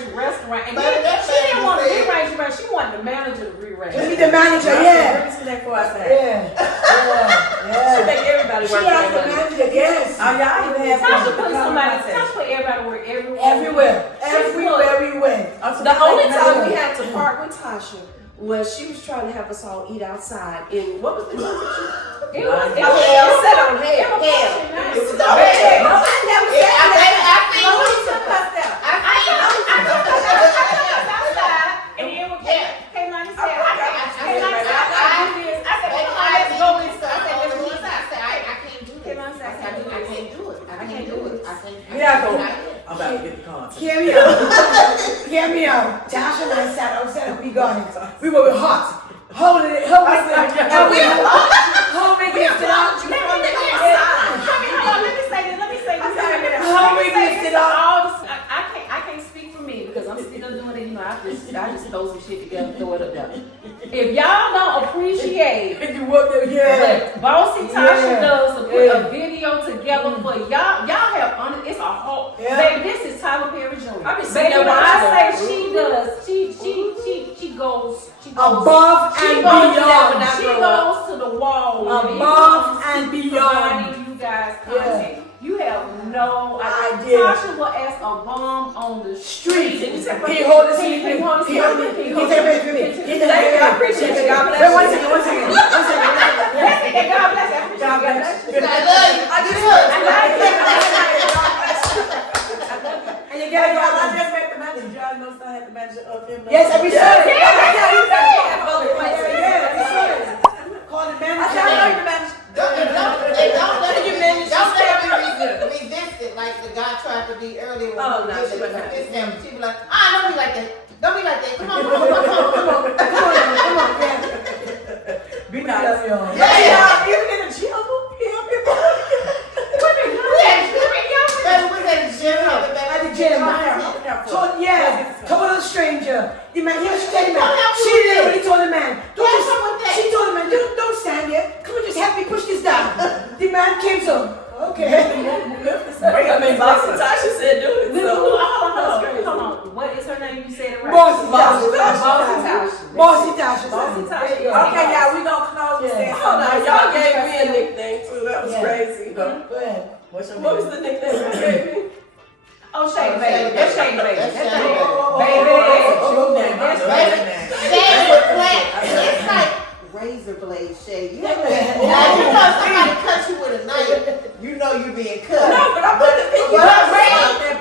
the restaurant, and then she didn't want to rearrange the restaurant. She wanted the manager to rearrange. You need the manager, yeah. Bring some that for us now. She make everybody She work asked for the their money. manager, yes. Oh, y'all even have Tasha fun put with the somebody. conversation. Tasha put everybody to work Everywhere we went. The only time we had to part with Tasha was she was trying to have us all eat outside in, what was the temperature? It was Set on hell. It was No, I never said that. Chloe took us there. and it was Kaylani said, I can't do this. I said, let's go inside. I said, let's go inside. Kaylani said, I can't do it. Yeah, go. I'm about to get the content. Hear me out. Hear me out. Tasha and I sat outside and we got it. We were hot. Hold it. And we Hold it. Lift it up. Let me say this. Hold it. Lift it up. I can't speak for me because I'm still doing it. You know, I just throw some shit together, throw it up there. If y'all don't appreciate what Bossy Tasha does to put a video together for y'all have it's a whole. Baby, this is Tyler Perry Jr. Baby, when I say she does, she goes above and beyond. She goes to the wall. Above and beyond. You guys content. You have no idea. Tasha will ask a bomb on the street. He hold the seat. He hold the seat. I appreciate you. God bless you. One second. God bless you. God bless you. And you gotta go. I just met the manager. Y'all know I had the manager of him. Yes, every Sunday. Call the manager. I know the manager. Don't let me resist it like the guy tried to be earlier. Oh, no, she be like, don't be like that. Don't be like that. Come on. Be nice. Yeah. Even in the gym. At the gym. Told a stranger. The man, here's the man. She literally told the man. She told the man, don't stand here. Come on, just help me push this down. The man came so. Okay. I mean, Bossy Tasha said do it. Hold on. What is her name? You said it right. Bossy Tasha. Okay, y'all, we gonna close with saying Hold on, y'all gave me a nickname too. That was crazy. Go ahead. What was the nickname you gave me? Oh, Shady Baby. That's Shady Baby. That's Shady Baby. It's like razor blade shade. You know somebody cut you with a knife, you know you're being cut. No, but I put the picture.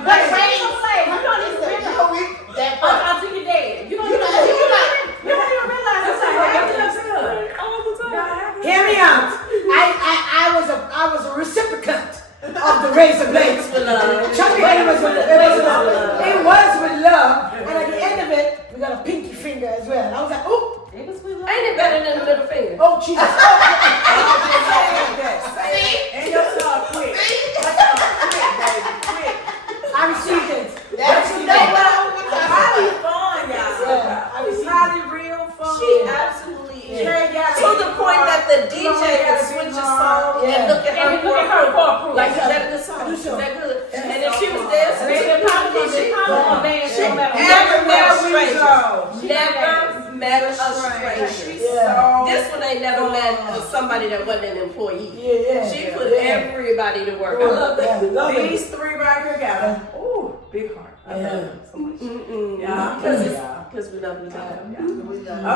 But razor blade. You know this really. That part. Until you're dead. You don't You even realize that's how all the time. Hear me out. I was a recipient of the razor blades. Trust me, it was with love. And at the end of it, we got a pinky finger as well. And I was like, oh. It was with love. Ain't it better than the middle finger? Oh, Jesus. and your son quick. I received it. That's Highly fun, y'all. It's highly real fun. She absolutely is. To the point that the DJ would switch a song and look at her for approval. Like, is that a good song? Is that good? And if she was dancing to the competition, never met a stranger. Never met a stranger. This one ain't never met somebody that wasn't an employee. She put everybody to work. I love that. These three right here got a big heart. I love them so much. Because we love each other.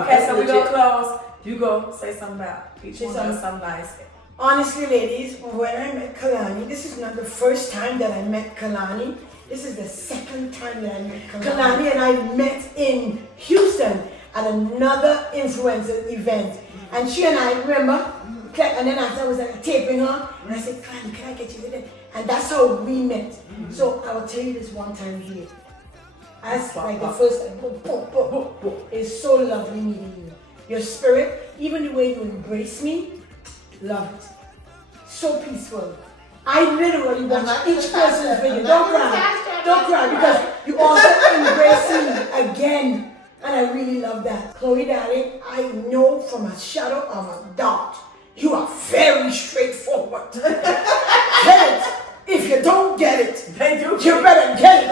Okay, so we gonna close. You go say something about each one of something nice. Honestly, ladies, when I met Kalani, this is not the first time that I met Kalani. This is the second time that I met Kalani. Kalani and I met in Houston at another influencer event. And she and I, remember, and then after I was taping her, and I said, Kalani, can I get you there? And that's how we met. So I will tell you this one time here. As like the first time, it's so lovely meeting you. Your spirit, even the way you embrace me, love it. So peaceful. I literally watch each person's video. Don't cry, because you also embrace me again. And I really love that. Chloe, darling, I know from a shadow of a doubt, you are very straightforward. Get it. If you don't get it, you better get it.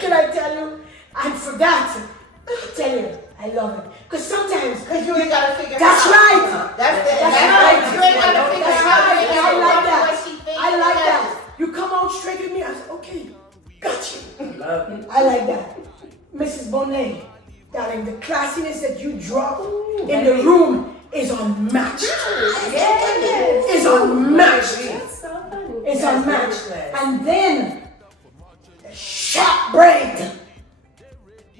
Can I tell you? And for that, I tell you, I love it. Because sometimes, you ain't gotta figure that's it out. right. That's right. You ain't gotta figure it out. I like that. I like that. You come out straight with me, I say, okay, got you. Love it. I like that. Mrs. Bonet, darling, the classiness that you drop in the room is unmatched. It's unmatched. It's unmatched. And then, the sharp braid.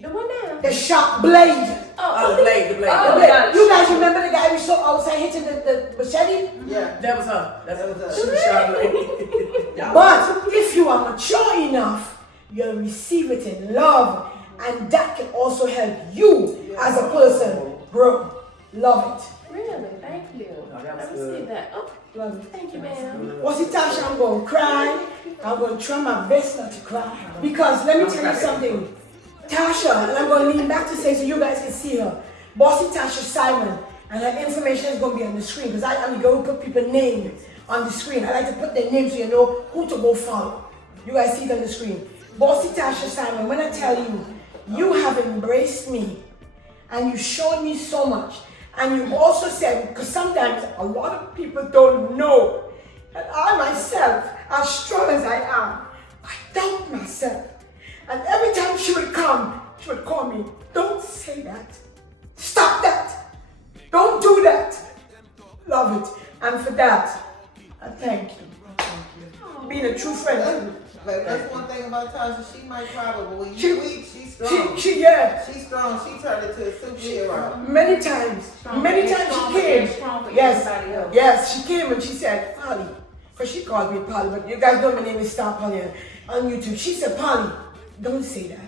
The one there. The sharp blade. The blade. You guys remember the guy we saw outside hitting the machete? Yeah. That was her. That was her. She was sharp blade. But if you are mature enough, you'll receive it in love. And that can also help you as a person grow. Love it. Really? Thank you. No, that was I good. received that. Oh, Love it. thank you, ma'am. What's it, Tasha? I'm going to cry. I'm going to try my best not to cry. Because let me tell you something. Tasha, and I'm going to lean back to say so you guys can see her. Bossy Tasha Simon. And her information is going to be on the screen. Because I'm going to put people's names on the screen. I like to put their names so you know who to go follow. You guys see it on the screen. Bossy Tasha Simon, when I tell you, you have embraced me. And you showed me so much. And you also said, because sometimes a lot of people don't know that I myself, as strong as I am, I doubt myself. And every time she would come, she would call me, don't say that. Stop that. Don't do that. Love it. And for that, I thank you. Being a true friend. But that's one thing about Tasha, she might probably, but when you weak, she's strong. She's strong. She turned into a superhero. Many times she came. Yes, she came and she said, Polly, because she called me Polly, but you guys know my name is Star Pollyanna on YouTube. She said, Polly, don't say that.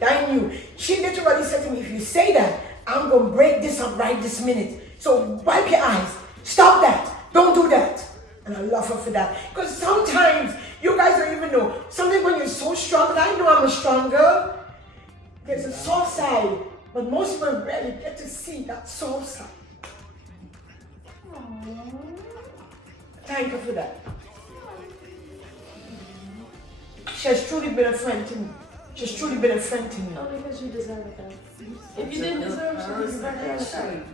I knew. She literally said to me, if you say that, I'm going to break this up right this minute. So wipe your eyes. Stop that. Don't do that. And I love her for that. Because sometimes you guys don't even know. Sometimes when you're so strong, but I know I'm a strong girl, there's a soft side. But most people rarely get to see that soft side. Thank you for that. She has truly been a friend to me. She's truly been a friend to me. Only because you deserve it, though. If you didn't deserve it, she deserved it.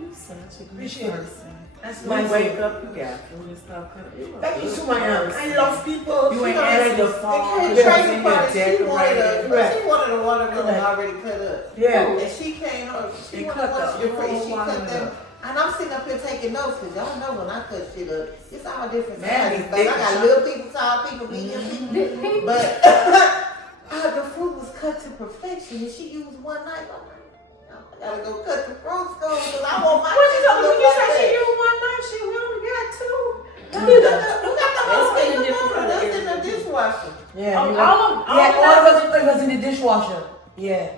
You're such a good Appreciate it. person. That's You my wake way. up, you got food and stuff. Thank you so much. I love people. You ain't answering the phone. The crazy part is she Decorated. wanted a watermelon already cut up. Yeah. And she came up, she They wanted cut one the she cut whole them. watermelon. And I'm sitting up here taking notes because y'all know when I cut shit up, it's all different Man, sizes. it's Like, I got different. little people, tall people, medium people. But the fruit was cut to perfection and she used one knife. I'm like, I gotta go cut the fruit skull because I want my What you shit to talking look about? You like said she that. used one knife, she only got two. That's been a different That's in the dishwasher. Yeah. All you of know. all Yeah, of all that- of it was in the dishwasher. Yeah.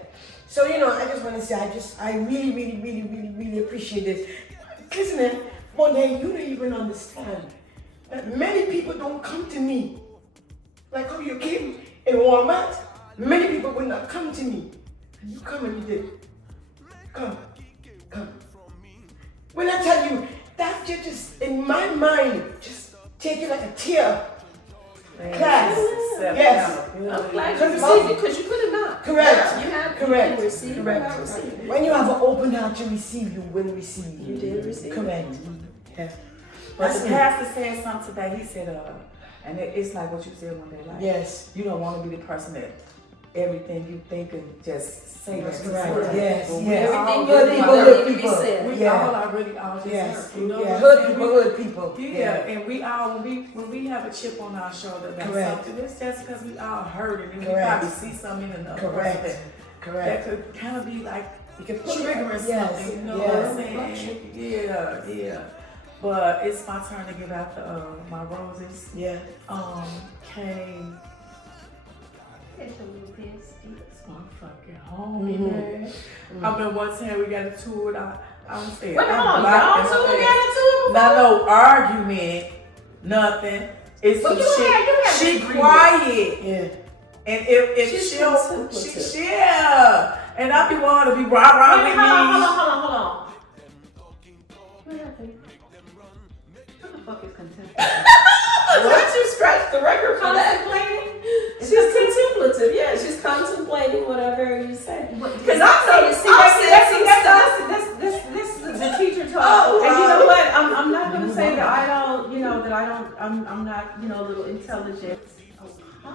So, you know, I just want to say, I really appreciate this. Listen, one day you don't even understand that many people don't come to me. Like how you came in Walmart, many people would not come to me. And you come and you did. Come. When I tell you, that just, in my mind, just take it like a tear. Class. Yes. I'm glad you received it because you could have not. Correct. You had Correct. to receive Correct. without receiving. When you have an open heart to receive, you will receive. You did receive. Correct. Yeah. But That's the it. pastor said something today. He said, and it's like what you said one day, like, Yes. you don't want to be the person that everything you think and just say That's that. correct. Yes. But we Yes. all Everything Good really- people, you good need to be people. said. We Yeah. all are really all just Yes. hurt, you know. Yeah. what Hood I'm people, saying? hood people. Yeah, and we all when we have a chip on our shoulder about Correct. something, it's just because we all hurt and we Correct. probably see something in another Correct. person Correct. that could kind of be like You can put triggering yes. something. You know Yes. what I'm saying? Yeah. But it's my turn to give out the my roses. Yeah. Came. It's a little pissed. Motherfucking homie, man. I remember one time we got into it. I was there. Wait, hold on. Y'all two got into it before? No argument. Nothing. It's But some you shit. had She disagreements. quiet. Yeah. And if She's she don't, contemplative. yeah. And I be wanting to be rah-rah with Wait, me. hold on. What happened? What the fuck is contempt? What you scratched the record for that? Contemplating? She's contemplative. Yeah, she's contemplating whatever you say. Because I know, see, I said some this is the teacher talk. Oh, and you know wow. what? I'm not going to say that I don't, I'm not, a little intelligent. Oh, huh?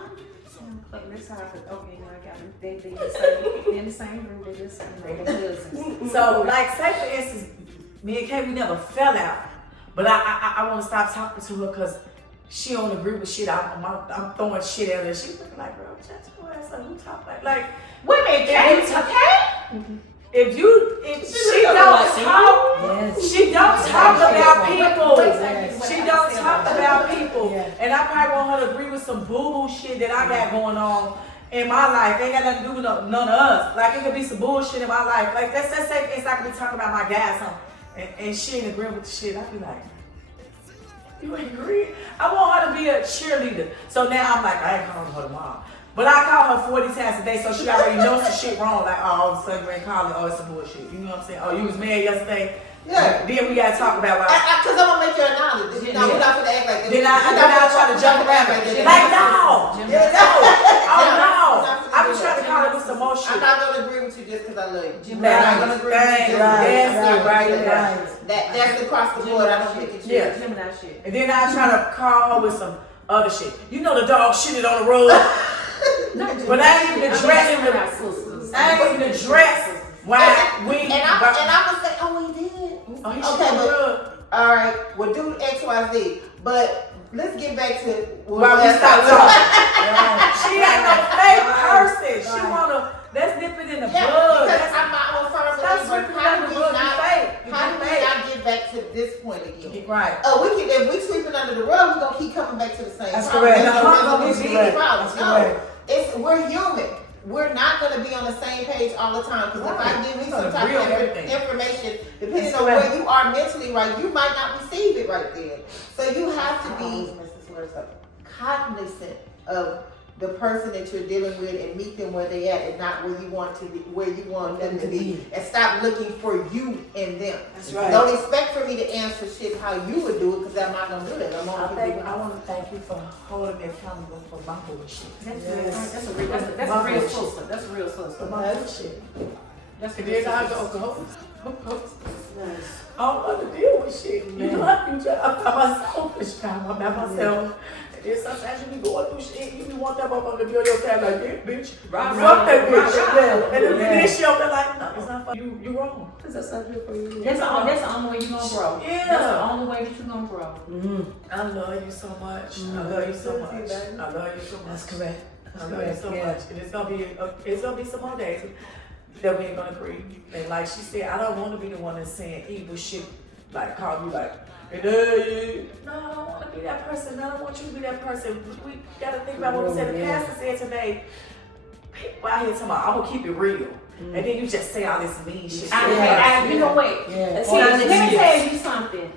That's how okay, now I got them. They in the same room, they just, cousins. So, like, say for instance, me and Kay, we never fell out. But I want to stop talking to her because she don't agree with shit. I'm throwing shit at her. She's looking like, girl, shut your ass up. Who talk like Wait a minute, Kay? if she don't talk, she don't talk about people. She don't talk about people. Yeah. And I probably want her to agree with some boo-boo shit that I got going on. in my life. They ain't got nothing to do with none of us. Like it could be some bullshit in my life. Like let's say it's like we talking about my guy or something, and she ain't agreeing with the shit. I be like, you ain't agree? I want her to be a cheerleader. So now I'm like, I ain't calling her tomorrow. But I call her 40 times a day, so she already knows the shit wrong. Like, oh, all of a sudden you ain't calling, oh, it's some bullshit. You know what I'm saying? Oh, you was mad yesterday? Yeah. Then we gotta talk about why. Because I'm gonna make you acknowledge it. No, we're not gonna act like that. Then I try to jump around like that. Like, no! Oh, no! I be trying to call her with some more shit. I'm not gonna agree with you just because I love you. I'm not gonna agree with you just Right. That's across the board. I don't pick and choose. Yeah. Gemini shit. And then I try to call her with some other shit. You know the dog shitted on the road. But I ain't even dressed. I ain't even dressed. Why we? And I'm gonna say, oh, he did. Oh, he Okay, sure but all right, we'll do X, Y, Z. But let's get back to why we stop talking. She ain't no fake person. She wanna let's dip it in the blood. Because I'm my own firm believer. How do we not get back to this point again? Right. If we sweeping under the rug, we're gonna keep coming back to the same That's problem. correct. That's That's correct. We're human. We're not going to be on the same page all the time. Because if I give you some type of information, depending on where you are mentally right, you might not receive it right then. So you have to be cognizant of the person that you're dealing with and meet them where they at, and not where you want to be, where you want them to be, and stop looking for you in them. That's right. Don't expect for me to answer shit how you would do it, because I'm not gonna do that. I want to thank you for holding me accountable for my bullshit. That's a real sister. That's a real sister. For my bullshit. That's a And real then I sister. go. I don't want to deal with shit. You know how you try. I'm by selfish time. I'm by myself. And then sometimes you be going through shit. You be want that motherfucker to be on your side like, yeah, bitch. Fuck that bitch. And then she up there like, no, it's not fucking you wrong. That's not good for you. That's the only way you're gonna grow. Yeah. That's the only way that you're gonna grow. I love you so much. I love you so much. I love you so much. That's correct. I love you so much. And it's gonna be some more days that we ain't gonna agree. And like she said, I don't want to be the one that's saying evil shit, like call you like, hey, no, I don't want to be that person. I don't want you to be that person. We gotta think about what we said. The pastor said today. People out here talking about, I'm gonna keep it real. And then you just say all this mean shit. You know what? Yeah. See, let me tell you something.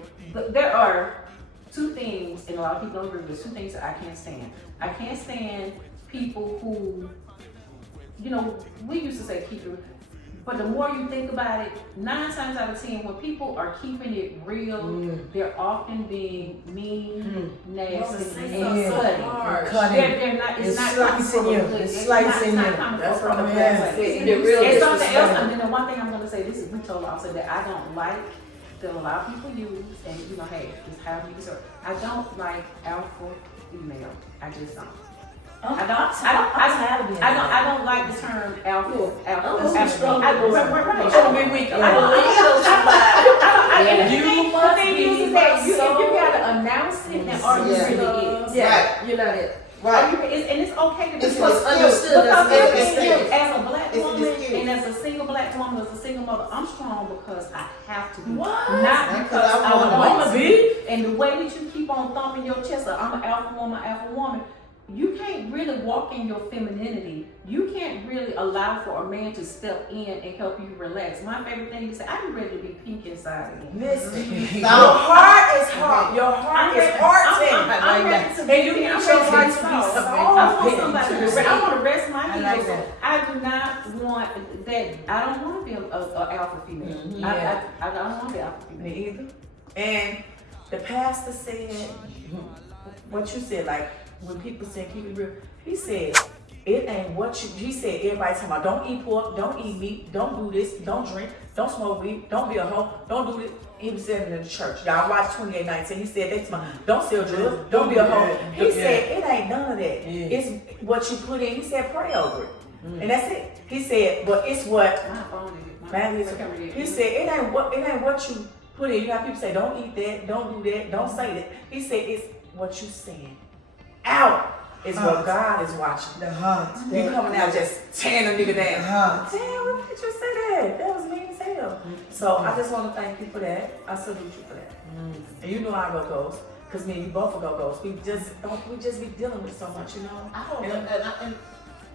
There are two things, and a lot of people don't agree with, two things that I can't stand. I can't stand people who, you know, we used to say keep it, but the more you think about it, 9 times out of 10, when people are keeping it real, they're often being mean, nasty, and cutting. They're not. It's not slicing you. It's slicing you. That's what I'm saying. And something else. And then the one thing I'm gonna say, this is we told also that I don't like that a lot of people use, and you know, hey, it's how you deserve. I don't like alpha female. I just don't. I don't like the term alpha. You gotta announce it and or you really is. Yeah, you're not it. Right. And it's okay to be It's what's understood. As a black woman and as a single black woman, as a single mother, I'm strong because I have to be. Not because I want to be. And the way that you keep on thumping your chest up, I'm an alpha woman. You can't really walk in your femininity. You can't really allow for a man to step in and help you relax. My favorite thing is I'm ready to be pink inside again. Listen, your heart is hard. Your heart is hard. I'm ready to be. And you need your heart to be I want to rest my heels. I do not want that. I don't want to be an alpha female. I don't want to be alpha female either. And the pastor said what you said, like. When people say keep it real, he said it ain't what you. He said everybody talking about don't eat pork, don't eat meat, don't do this, don't drink, don't smoke weed, don't be a hoe, don't do this. He was saying in the church. Y'all watch 28:19. He said that's my don't sell drugs, don't be a hoe. He said it ain't none of that. It's what you put in. He said pray over it, and that's it. He said, but it's what. He said it ain't what you put in. You got people say don't eat that, don't do that, don't say that. He said it's what you saying. Out is what God is watching. The heart. You coming out just tearing a nigga down. Heart. Damn, why did you say that? That was mean as hell. So I just want to thank you for that. I salute you for that. And you know I go ghost, because me and you both will go ghost. We just be dealing with so much, you know.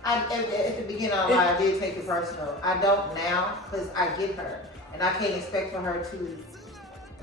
At the beginning of I did take it personal. I don't now because I get her, and I can't expect for her to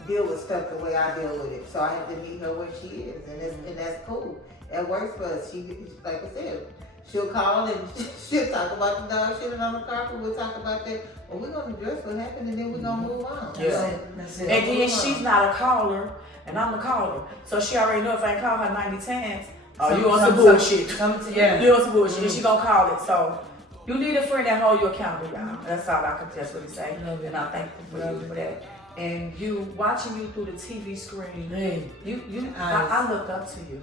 deal with stuff the way I deal with it. So I have to meet her where she is, and that's cool. That works for us. She, like I said, she'll call and she'll talk about the dog shitting on the carpet. We'll talk about that. Well, we're gonna address what happened, and then we're gonna move on. Yeah. That's it. And then she's not a caller, and I'm a caller. So she already know if I ain't call her 90 times, oh, you on some bullshit. Yeah. You on some bullshit, and she gonna call it. So you need a friend that hold you accountable, y'all. That's all I can just really say. And I'm thankful for you for that. And you watching you through the TV screen, I look up to you.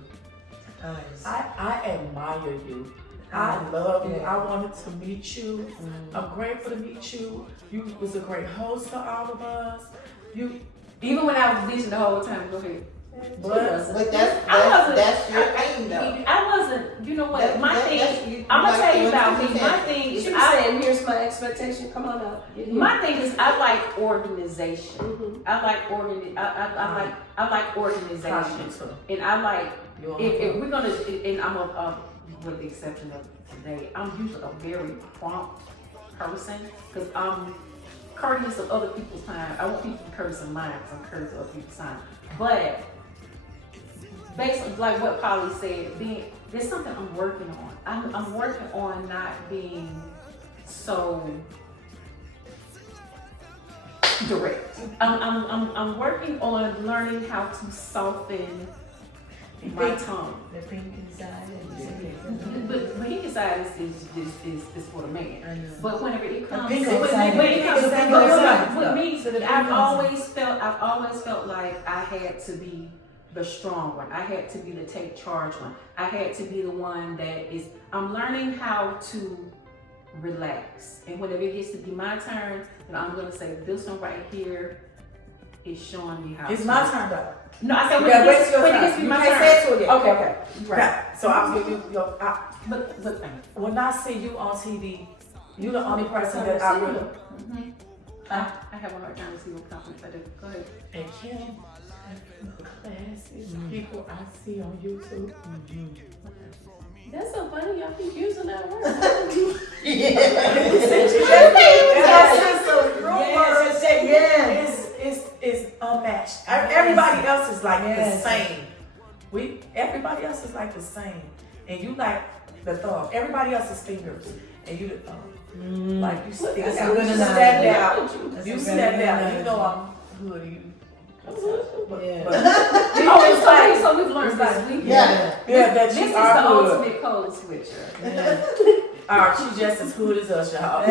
I admire you. I love you. I wanted to meet you. I'm grateful to meet you. You was a great host to all of us. Even when I was bitching the whole time, go ahead. But that's your thing, though. I wasn't, you know what, my thing, I'm going to tell you about me. My thing is, She was saying, here's my expectation, come on up. my thing is, I like organization. I like organization. And I like, if we're going to, and I'm with the exception of today, I'm usually a very prompt person because I'm courteous of other people's time. I want people to curse in mine because I'm courteous of other people's time. But based on like what Polly said, there's something I'm working on. I'm working on not being so direct. I'm working on learning how to soften my tongue. The pink inside. But the pink inside is for the man. But whenever it comes, pink with inside. me, I've always felt like I had to be the strong one. I had to be the take charge one. I had to be the one that is. I'm learning how to relax, and whenever it gets to be my turn, then I'm gonna say this one right here is showing me how. It's my turn though. No, I said when it gets to be my turn. Say it to you. Okay. Right. So I'm gonna give you But when I see you on TV, you're the only person that I really. I have a hard time receiving compliments. I do. Go ahead. And Kim, classes, people I see on YouTube. That's so funny, y'all keep using that word. It's unmatched. Everybody else is like the same. Everybody else is like the same. And you like the thumb. Everybody else is fingers. And you the thumb. Like you stand out. You stand out. You know I'm good. So we've learned this week. That this is the ultimate code switcher. Alright, she just as good as us, y'all.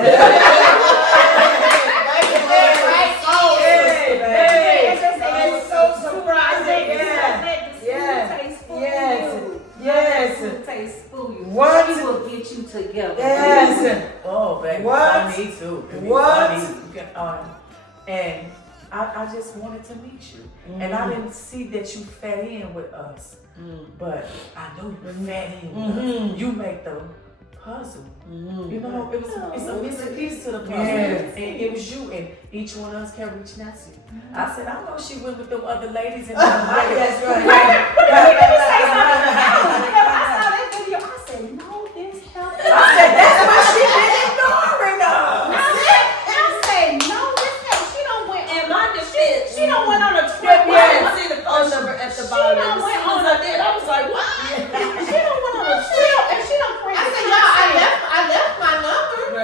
It's so surprising. What? She will get you together. Yes. Oh, baby. What? I need to. And I just wanted to meet you. And I didn't see that you fed in with us. But I know you fed in with us. You make the puzzle. You know, it's a missing piece to the puzzle. And it was you, and each one of us kept reaching out to you. I said, I know she went with them other ladies and That's right. I saw that video. I said, no, this helped. I said, that's why she been ignoring us. I said, no, this helped. She don't went In my defense, She don't went on a trip. I didn't see the phone number at the bottom. She don't went on a did. I was like, what? She don't went on a trip, and she don't create. I said, y'all, I left my number.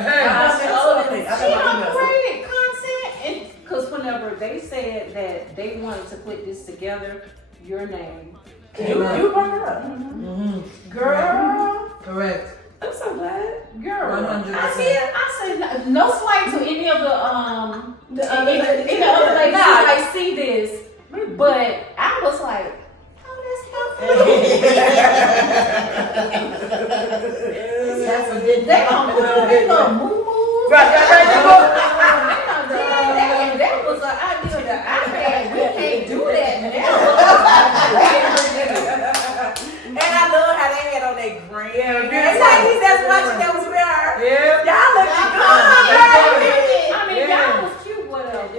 She don't create content, and because whenever they said that they wanted to put this together, your name. You brought her up. Girl. Correct. I'm so glad. Girl. 100%. I said no slight to any of the other ladies who might see this, but I was like, oh, that's helpful. They gonna move. That was an idea that I had. We can't do that And I love how they had on their gram. Ladies that's watching that was with her. Y'all looking good. I mean, y'all was cute, whatever.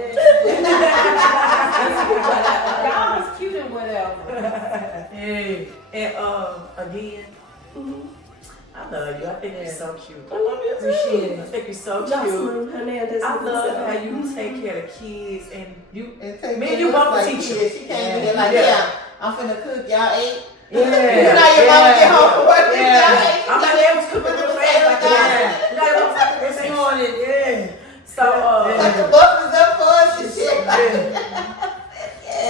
Y'all was cute and whatever. And again, I love you. I think you're so cute. I love you too. Appreciate I it. think you're so cute. Jocelyn Hernandez. I love how you take care of the kids and you. And take Me and care you of both us like teachers. kids. She came in here like, Yeah. yeah, I'm finna cook. Y'all ate? Yeah. You know your mama get home from work. Yeah. Y'all ate? I'm not able to cook with the fast like that. You know what I'm This saying? morning, yeah. So, Put the buffers up for us and shit.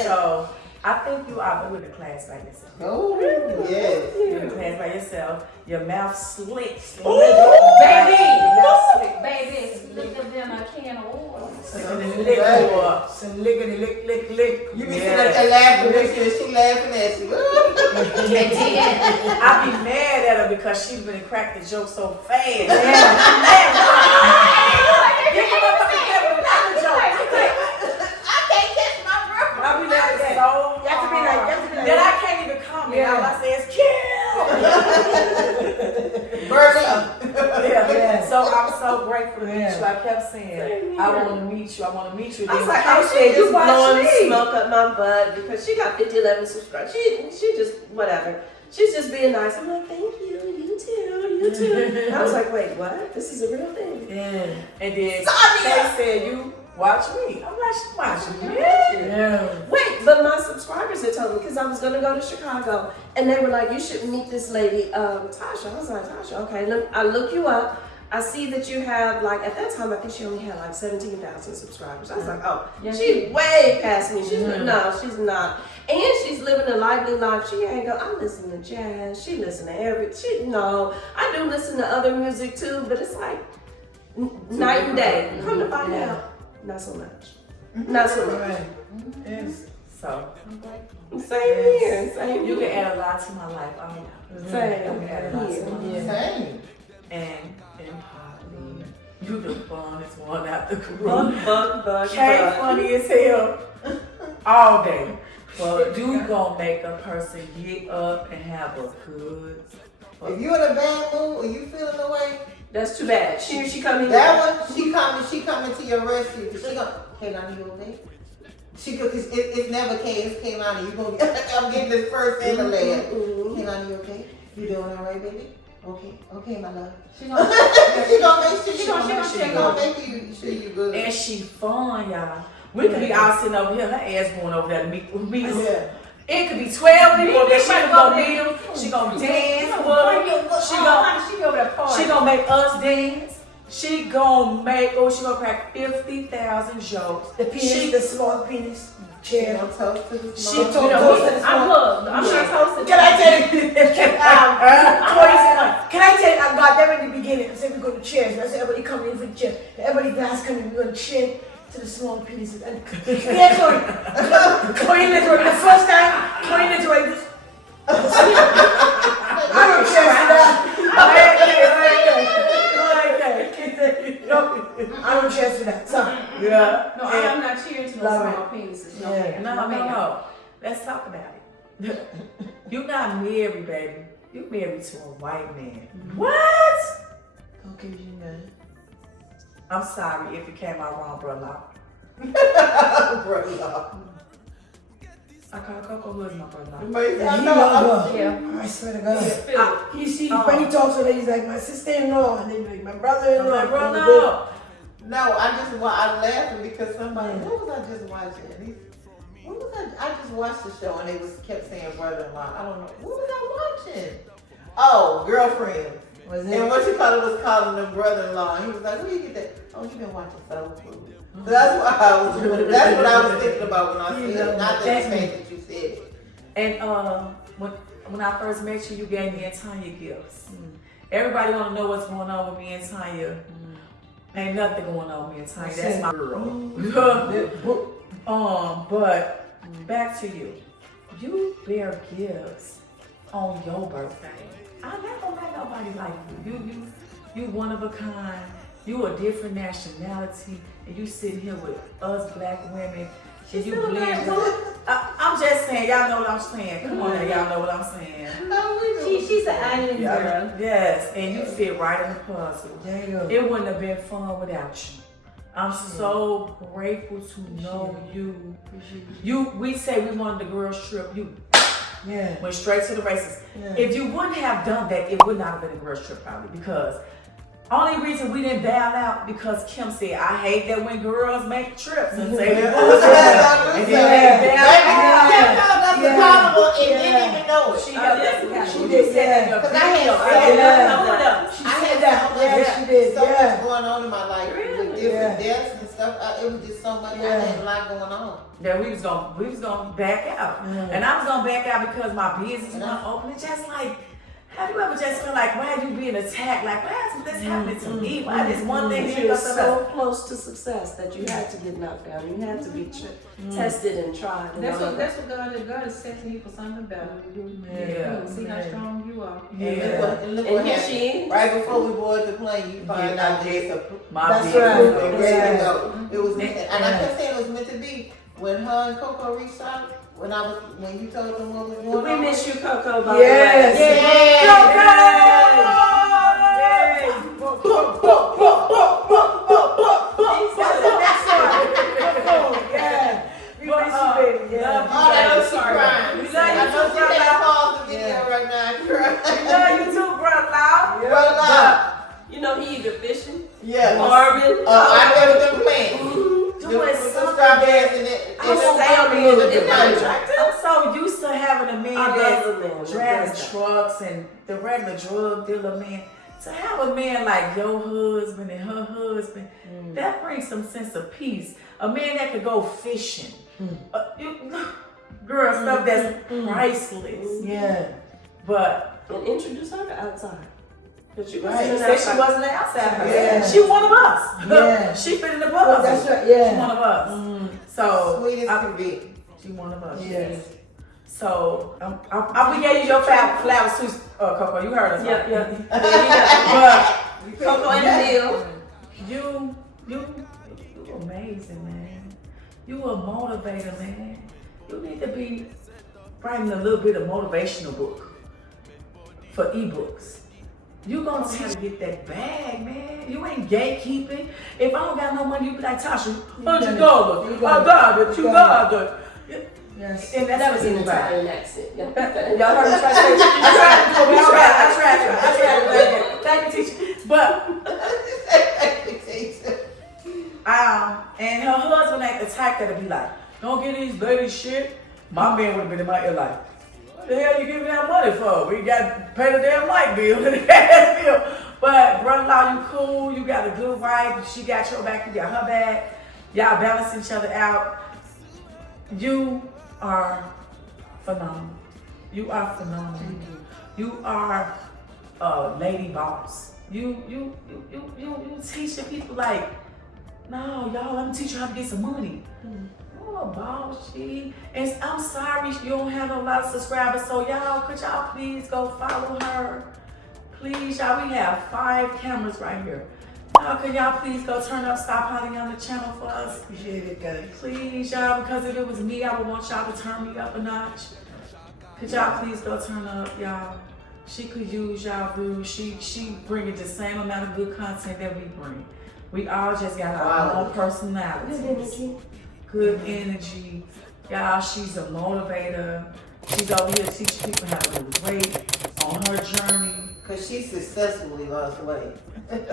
so I think you are in the class by yourself. Oh, yes. You're in the class by yourself. Your mouth slick. Baby, Your mouth slick. baby, look up there in a can of oil. So lickety lick. You be sitting up there laughing with you and she laughing at you. I be mad at her because she been cracked the joke so fast. I be laughing so hard. You have to be like. Then I can't even comment. All I say is kill. Bernie. Yeah. So I'm so grateful to meet you. I kept saying, I want to meet you. I want to meet you. I was like, Then oh, she just just blowing me. smoke up my butt because she got 11 subscribers. She just, whatever. She's just being nice. I'm like, thank you, you too. And I was like, wait, what? This is a real thing. Yeah. And then they said, you watch me. I'm like, she watching me. Yeah. Wait, but my subscribers had told me because I was going to go to Chicago and they were like, you should meet this lady, Tasha. I was like, Tasha, okay. I look you up. I see that you have, like, at that time, I think she only had like 17,000 subscribers. I was like, oh, she's way past me. No, she's not. And she's living a lively life. She ain't go, I listen to jazz. She listen to I do listen to other music too, but it's like night and day. Come to find out, not so much. Not so much. Yes. So, Same here. you can add a lot to my life. I mean, Same. you can add a lot to my life. Same. And Polly, you the funnest one out the group. Bug. Kay funny as hell all day. Well, you gonna make a person get up and have a good. If you in a bad mood or you feeling the way, That's too bad. She coming. that one, she coming to your rescue. She gonna, hey, Lonnie, you okay? She could, cause it's never Kay, it's Kay Lonnie. You gonna get, I'm getting this first and the last. Hey, Lonnie, you okay? You doing all right, baby? Okay, my love. She gonna make sure she gonna make sure you good. And she fun, y'all. We could be all sitting over here, her ass going over there to meet us. Yeah. It could be 12 people that she gonna meet them. She gonna dance with them. She gonna make us dance. She gonna crack 50,000 jokes. The penis, the small penis chair. Don't toast to the She small. told I'm us. hooked. I'm not toasted. Can I tell you? Can I tell you? I got them in the beginning. I said we go to chairs. I said everybody coming in for the chair. Everybody glass coming. We're gonna cheer to the small penises. And yeah, Chloe literally the first time. Chloe literally this. I don't cheers to that. I don't cheers to that. Sorry. Yeah. No, I'm not cheering to no small penises. No, Yeah. No. Let's talk about it. You're not married, baby. You're married to a white man. What? Okay, you man. I'm sorry if it came out wrong, brother. I call Coco Hood my brother. Yeah, he love her. I swear to God. When he talks to her, he's like my sister-in-law, and then like my brother-in-law. No, I laughing because somebody, what was I just watching? I just watched the show and they kept saying brother-in-law. I don't know. What was I watching? Oh, Girlfriend. And what you call it was calling them brother-in-law. And he was like, where you get that? Oh, you been watching Soul Food. So that's what I was thinking about when I said it. Not the fact that you said it. And when I first met you, you gave me and Tanya gifts. Everybody want to know what's going on with me and Tanya. Ain't nothing going on with me and Tanya. That's my girl. But back to you. You bear gifts on your birthday. I'm not gonna let nobody like you. You one of a kind. You a different nationality, and you sitting here with us black women. And you blend. I'm just saying, y'all know what I'm saying. Come on now, y'all know what I'm saying. She's an island girl. Yes, and you fit right in the puzzle. There you go. It wouldn't have been fun without you. I'm so grateful to know you. We say we wanted the girls trip. You Yeah. Went straight to the races. Yeah. If you wouldn't have done that, it would not have been a girls trip probably, because only reason we didn't bail out because Kim said, I hate that when girls make trips and say, and then they bail out. That's the problem, and didn't even know it. She did, yeah. Because I had She did, so yeah. much going on in my life with different deaths and stuff. It was just so much. I had a lot going on. That we was gonna back out, and I was gonna back out because my business was gonna open. It's just like, have you ever just feel like, why are you being attacked? Like, why is this happening to me? Why this one thing? You were so close to success that you had to get knocked down. You had to be tested and tried. And That's what God is testing you for something better. Yeah. See how strong you are. And look And what here happened. she is. Right before we boarded the plane, you find out there's My That's business. right. and ready to go. It was, and I kept saying it was meant to be. When her and Coco reached out, when you told them what was going We on. miss you, Coco, by Yes. the way. You know, he either fishing, Marvin, I never been playing. Doing something I'm so used to having a man I love that's the man. driving Yes. trucks and the regular drug dealer man. To have a man like your husband and her husband, that brings some sense of peace. A man that could go fishing. Girl, stuff that's priceless. Yeah. But And introduce her to outside. Because she right, wasn't she an said she outside. wasn't an outsider. Yeah. She one of us. Yeah. She fit in the Oh, box. that's right, She yeah. one of us. So Sweet as can be. she one of us. Yes. So we gave you your flowers too, Coco. You heard us. Yeah, yeah. But Coco and Bill. you amazing, man. You a motivator, man. You need to be writing a little bit of motivational book for ebooks. You gonna try to get that bag, man. You ain't gatekeeping. If I don't got no money, you be like, Tasha, $100. I got it. You got it. Yes. And That was an Italian accent. Yeah. Y'all heard me try to say it? I tried. Thank you, teacher. But and her husband ain't the type that'll be like, don't get these ladies shit. My man would have been in my ear like, what the hell you giving that money for? We got to pay the damn light bill and the gas bill. But brother-in-law, you cool. You got a good wife. She got your back. You got her back. Y'all balance each other out. You are phenomenal. You are phenomenal. You are a lady boss. You teaching people like, no, y'all, let me teach you how to get some money. You a boss, she. And I'm sorry you don't have a lot of subscribers, so y'all, could y'all please go follow her? Please, y'all, we have 5 cameras right here. Now, can y'all please go turn up Stop Hiding on the channel for us? Appreciate it, guys. Please, y'all, because if it was me, I would want y'all to turn me up a notch. Could y'all please go turn up, y'all? She could use y'all views. She bringing the same amount of good content that we bring. We all just got our own personalities. Good energy. Good energy. Y'all, she's a motivator. She's over here teaching people how to lose weight on her journey. Because she successfully lost weight.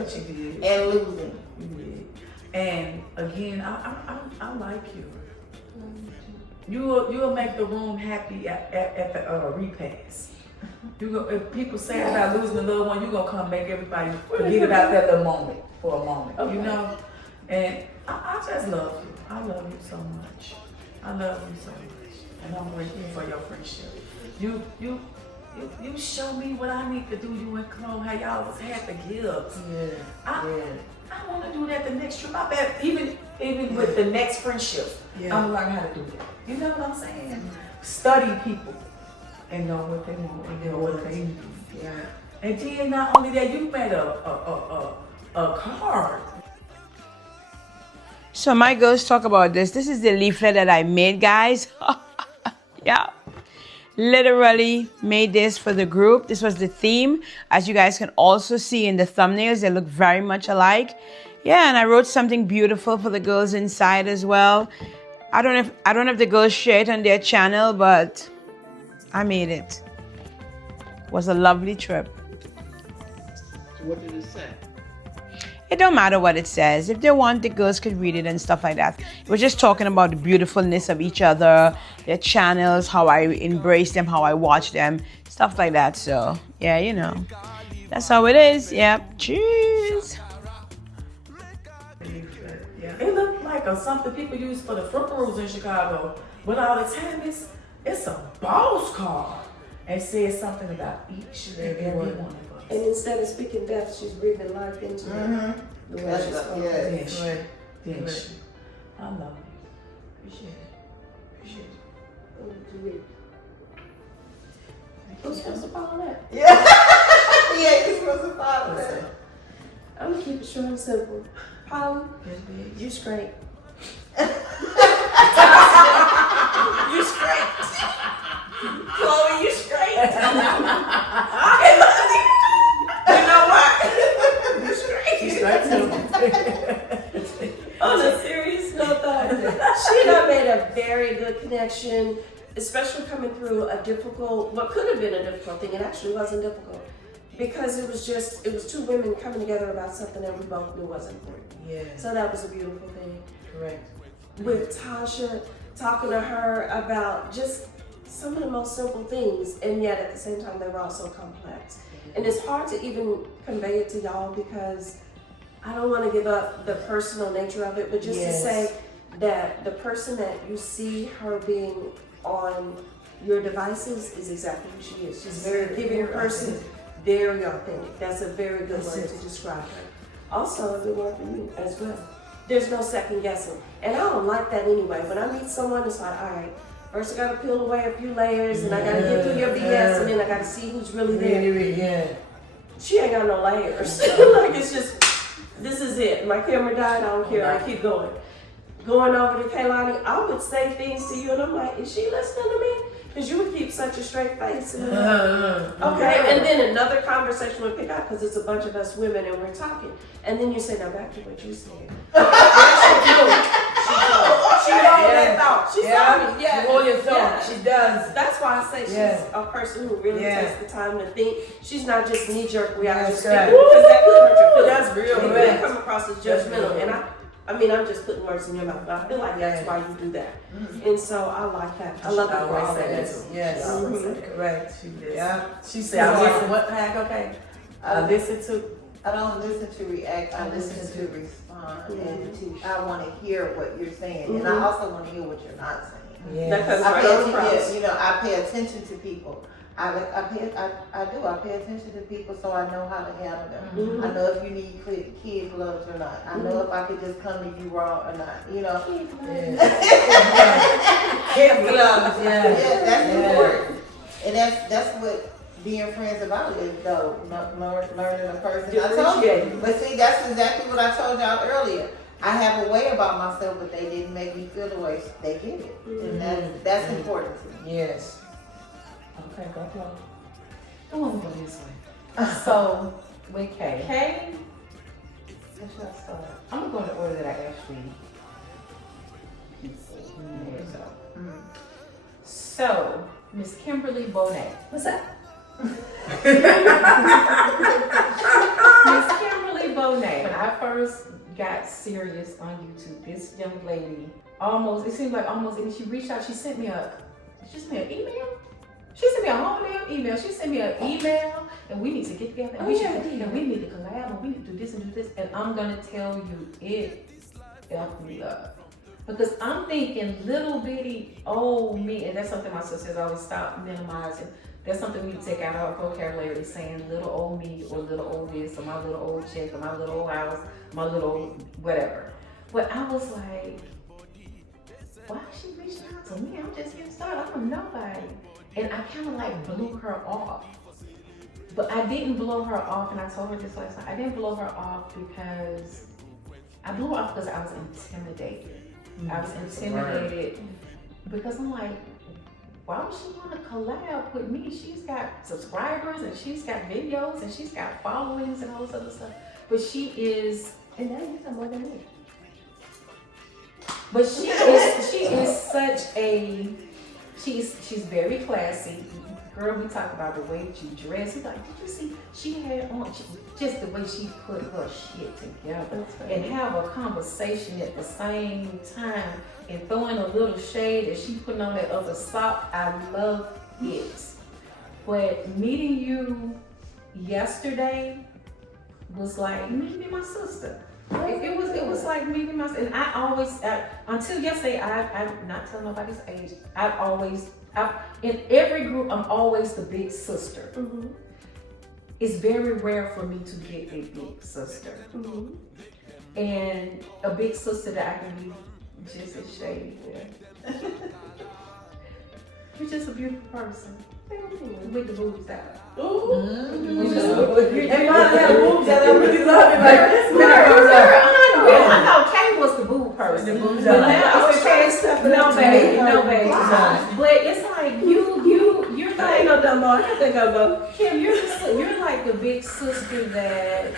She did. And losing. Yeah. And again, I like you. You'll make the room happy at the repast. You go, if people say about losing a little one, you're gonna come make everybody forget about that little moment for a moment. Okay. You know? And I just love you. I love you so much. I love you so much. And I'm grateful for your friendship. You show me what I need to do. You and Chloe, how y'all always had the gifts. I want to do that the next trip. I bet even with the next friendship, I'm gonna learn how to do that. You know what I'm saying? Study people and know what they want and know what they need. Yeah. And then not only that, you made a card. So my girls talk about this. This is the leaflet that I made, guys. Yeah. Literally made this for the group. This was the theme. As you guys can also see in the thumbnails, they look very much alike. Yeah, and I wrote something beautiful for the girls inside as well. I don't know if the girls share it on their channel, but I made it. It was a lovely trip. So what did it say? It don't matter what it says. If they want, the girls could read it and stuff like that. We're just talking about the beautifulness of each other, their channels, how I embrace them, how I watch them, stuff like that. So, yeah, you know. That's how it is. Yep. Cheers. It looked like something people use for the front rows in Chicago. But all the time, it's a boss card. And says something about each and every one of us. And instead of speaking death, she's breathing life into it. The way That's she's right, spoken. yeah. Yes. Yes. I love you. Appreciate it. Who's supposed to follow that? Yeah, you're supposed to follow that. I'm gonna keep it short and simple. Polly, you straight. You straight. Chloe, you straight. You know what? You straight. You straight too. On a serious note, though, she and I made a very good connection, especially coming through a difficult, what could have been a difficult thing. It actually wasn't difficult because it was two women coming together about something that we both knew was important. Yeah. So that was a beautiful thing. Correct. With Tasha, talking to her about just some of the most simple things, and yet at the same time they were also complex. And it's hard to even convey it to y'all because I don't want to give up the personal nature of it, but just to say that the person that you see her being on your devices is exactly who she is. She's a very giving person, very authentic. That's a very good word to describe her. Also a good word for you as well. There's no second guessing. And I don't like that anyway. When I meet someone, it's like, all right, first I gotta peel away a few layers and I gotta get through your BS and then I gotta see who's really there. She ain't got no layers. Like it's just, this is it. My camera died, I don't care, I keep going. Going over to Kaylani, I would say things to you and I'm like, is she listening to me? Because you would keep such a straight face. And okay, and then another conversation would pick up because it's a bunch of us women and we're talking. And then you say, now back to what you said. She hold that thought. She saw me. Yeah. She hold your thought. She does. That's why I say she's a person who really takes the time to think. She's not just knee-jerk reaction Yes, because that could hurt your feelings. That's real. It can come across as judgmental. And I mean, I'm just putting words in your mouth, but I feel like that's why you do that. And so I like that. I love it for all that is. Yes. Correct. She said, I listen what pack, okay? I listen to. I don't listen to react. I listen to respond, and I want to hear what you're saying, and I also want to hear what you're not saying. Yes. I pay attention to people. I pay attention to people so I know how to handle them. I know if you need kid gloves or not. I know if I could just come to you raw or not. You know. Kid gloves. Yeah, that's important, and that's what being friends about is though, learning a person. I told you, but see, that's exactly what I told y'all earlier. I have a way about myself, but they didn't make me feel the way they get it, and that's important to me. Yes. Okay, go. I want to go this way. So, with Kay. Kay, where should I start? I'm going to go in the order that I actually So, Miss Kimberly Bonet. What's that? Miss Kimberly Bonet. When I first got serious on YouTube, this young lady it seemed like and she reached out, she sent me an email. She sent me a whole damn email. She sent me an email and we need to get together and we need to collab and we need to do this and do this. And I'm gonna tell you, it helped me up. Because I'm thinking little bitty old me, and that's something my sisters always stop minimizing. That's something we take out of our vocabulary, saying little old me or little old this or my little old chick or my little old house, my little old whatever. But I was like, why is she reaching out to me? I'm just getting started. I'm nobody. And I kind of like blew her off. But I didn't blow her off, and I told her this last night. I didn't blow her off because I blew her off because I was intimidated. I was intimidated because I'm like, why would she want to collab with me? She's got subscribers and she's got videos and she's got followings and all this other stuff. But she is, and now you know more than me. But she's she's very classy. Girl, we talk about the way she dressed. He's like, did you see? She had on just the way she put her shit together and have a conversation at the same time and throwing a little shade as she putting on that other sock. I love it. But meeting you yesterday was like meeting my sister. It was like meeting my sister. And I always, until yesterday, I'm not telling nobody's age. In every group, I'm always the big sister. Mm-hmm. It's very rare for me to get a big sister. Mm-hmm. And a big sister that I can be just as shady with. You're just a beautiful person. With the boobs out. Ooh. Mm-hmm. And mine have boobs out. I really love it. Like this I thought Kay was the boob person. The boobs out. Now it's Kay stuff. No baby. But it's like you're like, I ain't no dumb boy. I think I'll go. Kim, you're like the big sister that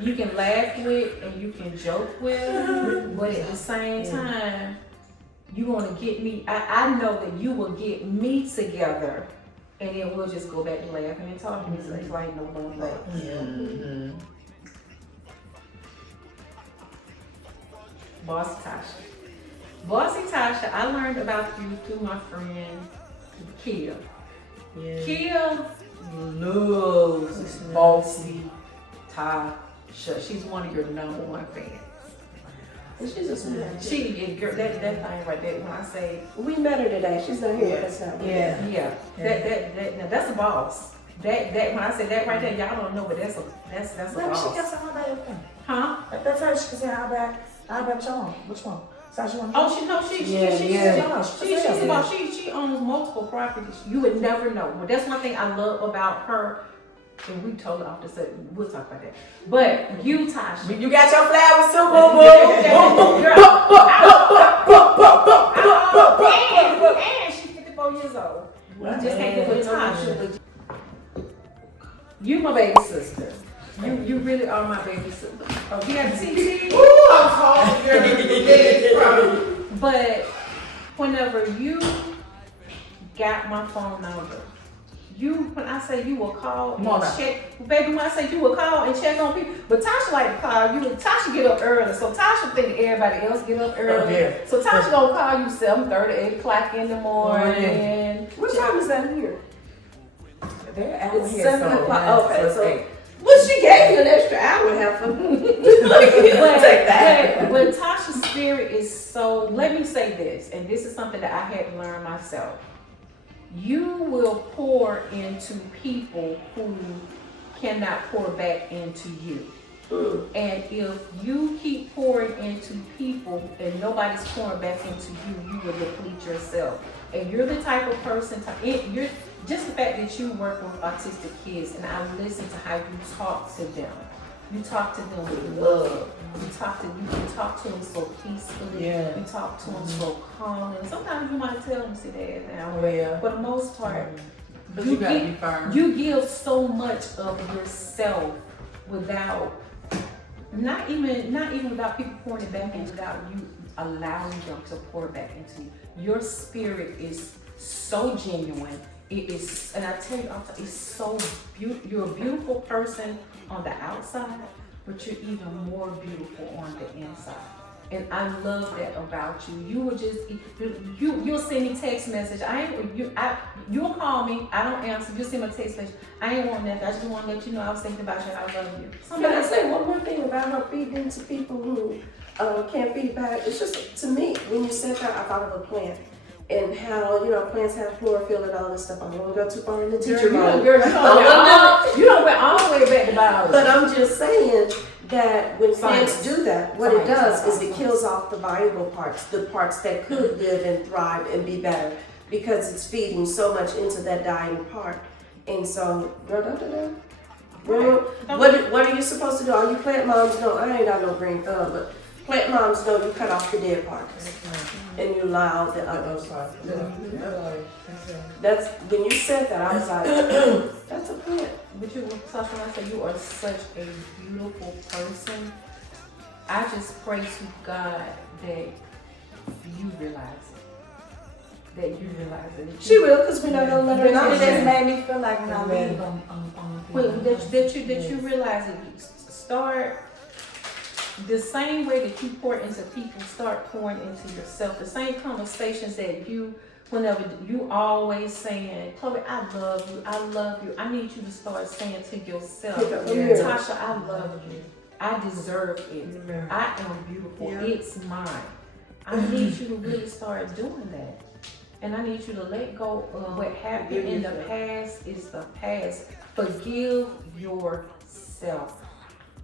you can laugh with and you can joke with, but at the same time, you want to get me. I know that you will get me together, and then we'll just go back to laughing and talking. Mm-hmm. It's like no love lost. Mm-hmm. Bossy Tasha, I learned about you through my friend Kia. Yeah. Kia loves Bossy Tasha. She's one of your #1 fans. And she's a sweetheart. That thing right there. When I say we met her today, she's not here with us now. Yeah. Now that's a boss. That when I say that right there, y'all don't know, but that's a boss. She got some other thing. Huh? That's how she can say how back John. Which one? Sasha one. Oh, she's a boss. She owns multiple properties. You would never know. But that's one thing I love about her. And we told her off the set. We'll talk about that. But you, Tasha, you got your flowers too, boo boo. And she's 54 years old. We just had to put Tasha. You my baby sister. You really are my baby sister. Oh, you got TV? Ooh, I'm calling you. But whenever you got my phone number, when I say you will call and check, baby, when I say you will call and check on people, but Tasha like to call you. Tasha get up early, so Tasha think everybody else get up early. Oh, yeah. So Tasha gonna call you 7:30, 8 o'clock in the morning. What time is that here? They're out here. 7 o'clock. Okay, so. Well, she gave you an extra hour and a half. But Tasha's spirit is so. Let me say this, and this is something that I had to learn myself. You will pour into people who cannot pour back into you. And if you keep pouring into people and nobody's pouring back into you, you will deplete yourself. And you're the type of person, you're just the fact that you work with autistic kids and I listen to how you talk to them. You talk to them with love. You can talk to them so peacefully. Yeah. You talk to them so calmly. And sometimes you might tell them, sit there now. Oh, yeah. For the most part, you give so much of yourself without, not even without people pouring it back in, without you allowing them to pour back into you. Your spirit is so genuine. It is, and I tell you, it's so beautiful. You're a beautiful person on the outside, but you're even more beautiful on the inside. And I love that about you. You will just, you'll send me text message. You'll call me. I don't answer. You'll send me a text message. I ain't want nothing. I just want to let you know I was thinking about you and I love you. Can I say one more thing about her feeding into people who can't feed back? It's just, to me, when you said that, I thought of a plant. And how, plants have chlorophyll and all this stuff. I don't want to go too far in the teacher mode. You don't went all the way back to biology. But I'm just saying that when plants do that, what it does is it kills off the viable parts, the parts that could live and thrive and be better, because it's feeding so much into that dying part. And so, what are you supposed to do? All you plant moms know, I ain't got no green thumb, but plant moms know you cut off the dead parts and you allow the other parts. That's when you said that, I was like, that's a plant. But Sasha, when I say you are such a beautiful person, I just pray to God that you realize it. that you realize it. She will, because we're not gonna let her It know. just made me feel like when I leave, That you realize it. Start the same way that you pour into people, start pouring into yourself. The same conversations that you, whenever you always saying, Chloe, I love you, I love you. I need you to start saying to yourself, Tasha, I love you. I deserve it. I am beautiful. It's mine. I need you to really start doing that. And I need you to let go of what happened in the past is the past. Forgive yourself.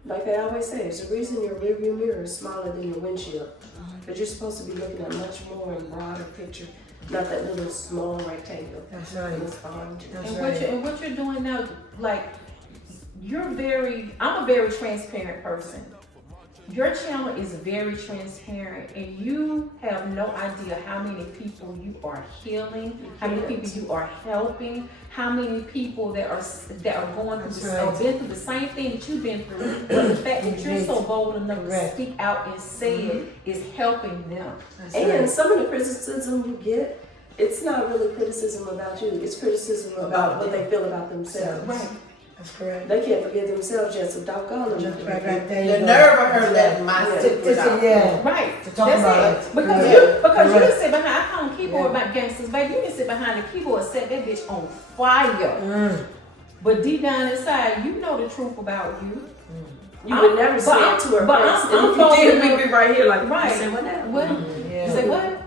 Like they always say, there's a reason your rearview mirror is smaller than your windshield. But you're supposed to be looking at much more and broader picture, not that little small rectangle. That's right. And what you're doing now, like I'm a very transparent person. Your channel is very transparent, and you have no idea how many people you are healing, how many people you are helping, how many people that are going through been through the same thing that you've been through. But the fact that you're so bold enough to speak out and say it is helping them. And some of the criticism you get, it's not really criticism about you. It's criticism about what they feel about themselves. Right. That's correct. They can't forgive themselves yet, so doggone them. The nerve of her letting my sister out. Right. To talk about it. Because you can sit behind, I call them keyboard gangsters, baby. You can sit behind the keyboard and set that bitch on fire. But deep down inside, you know the truth about you. You would never say it to her face. I'm If you did, we'd be right here like, right. You say what now? What? You say what?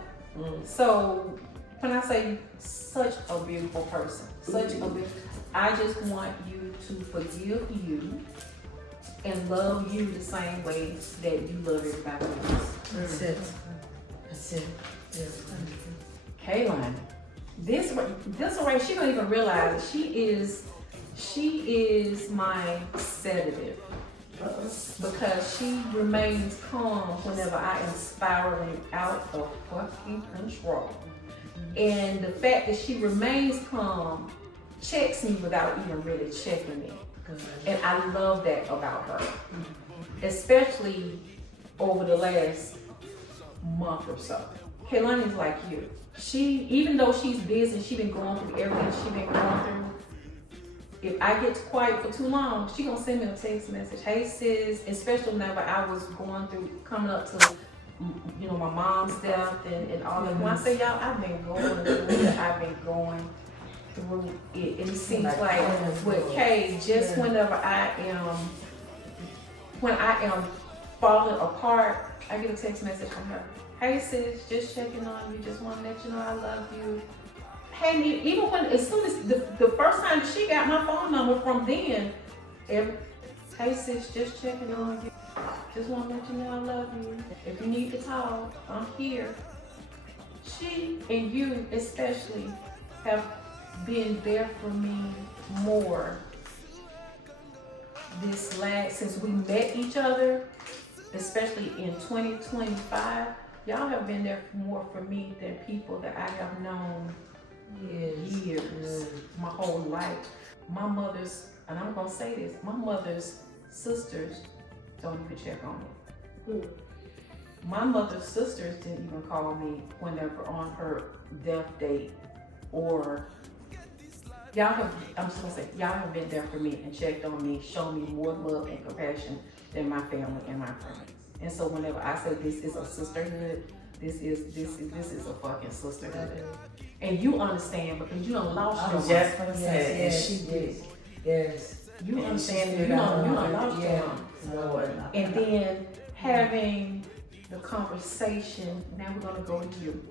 So when I say such a beautiful person, I just want you to forgive you and love you the same way that you love everybody else. That's it. That's it. Yeah. Kaylin, this way she don't even realize she is my sedative. Because she remains calm whenever I am spiraling out of fucking control. And the fact that she remains calm checks me without even really checking me. And I love that about her. Especially over the last month or so. Kaylani is like you. Even though she's busy, she's been going through everything she's been going through. If I get quiet for too long, she gonna send me a text message. Hey sis, especially whenever I was going through, coming up to, my mom's death and all that. When I say y'all, I've been going through it. I've been going through it. And it seems like with Kay, just whenever I am falling apart, I get a text message from her. Hey sis, just checking on you. Just want to let you know I love you. Hey, even as soon as the first time she got my phone number from then, hey sis, just checking on you. Just want to let you know I love you. If you need to talk, I'm here. She and you especially have been there for me more since we met each other, especially in 2025. Y'all have been there more for me than people that I have known years, my whole life. My mother's, and I'm gonna say this, my mother's sisters don't even check on me. My mother's sisters didn't even call me whenever on her death date, or y'all have been there for me and checked on me, shown me more love and compassion than my family and my friends. And so whenever I say this is a sisterhood, this is a fucking sisterhood. And you understand because you done lost your just gonna say, yes, she did. Yes. You understand that you done lost your mom. And then having the conversation, now we're gonna go to you.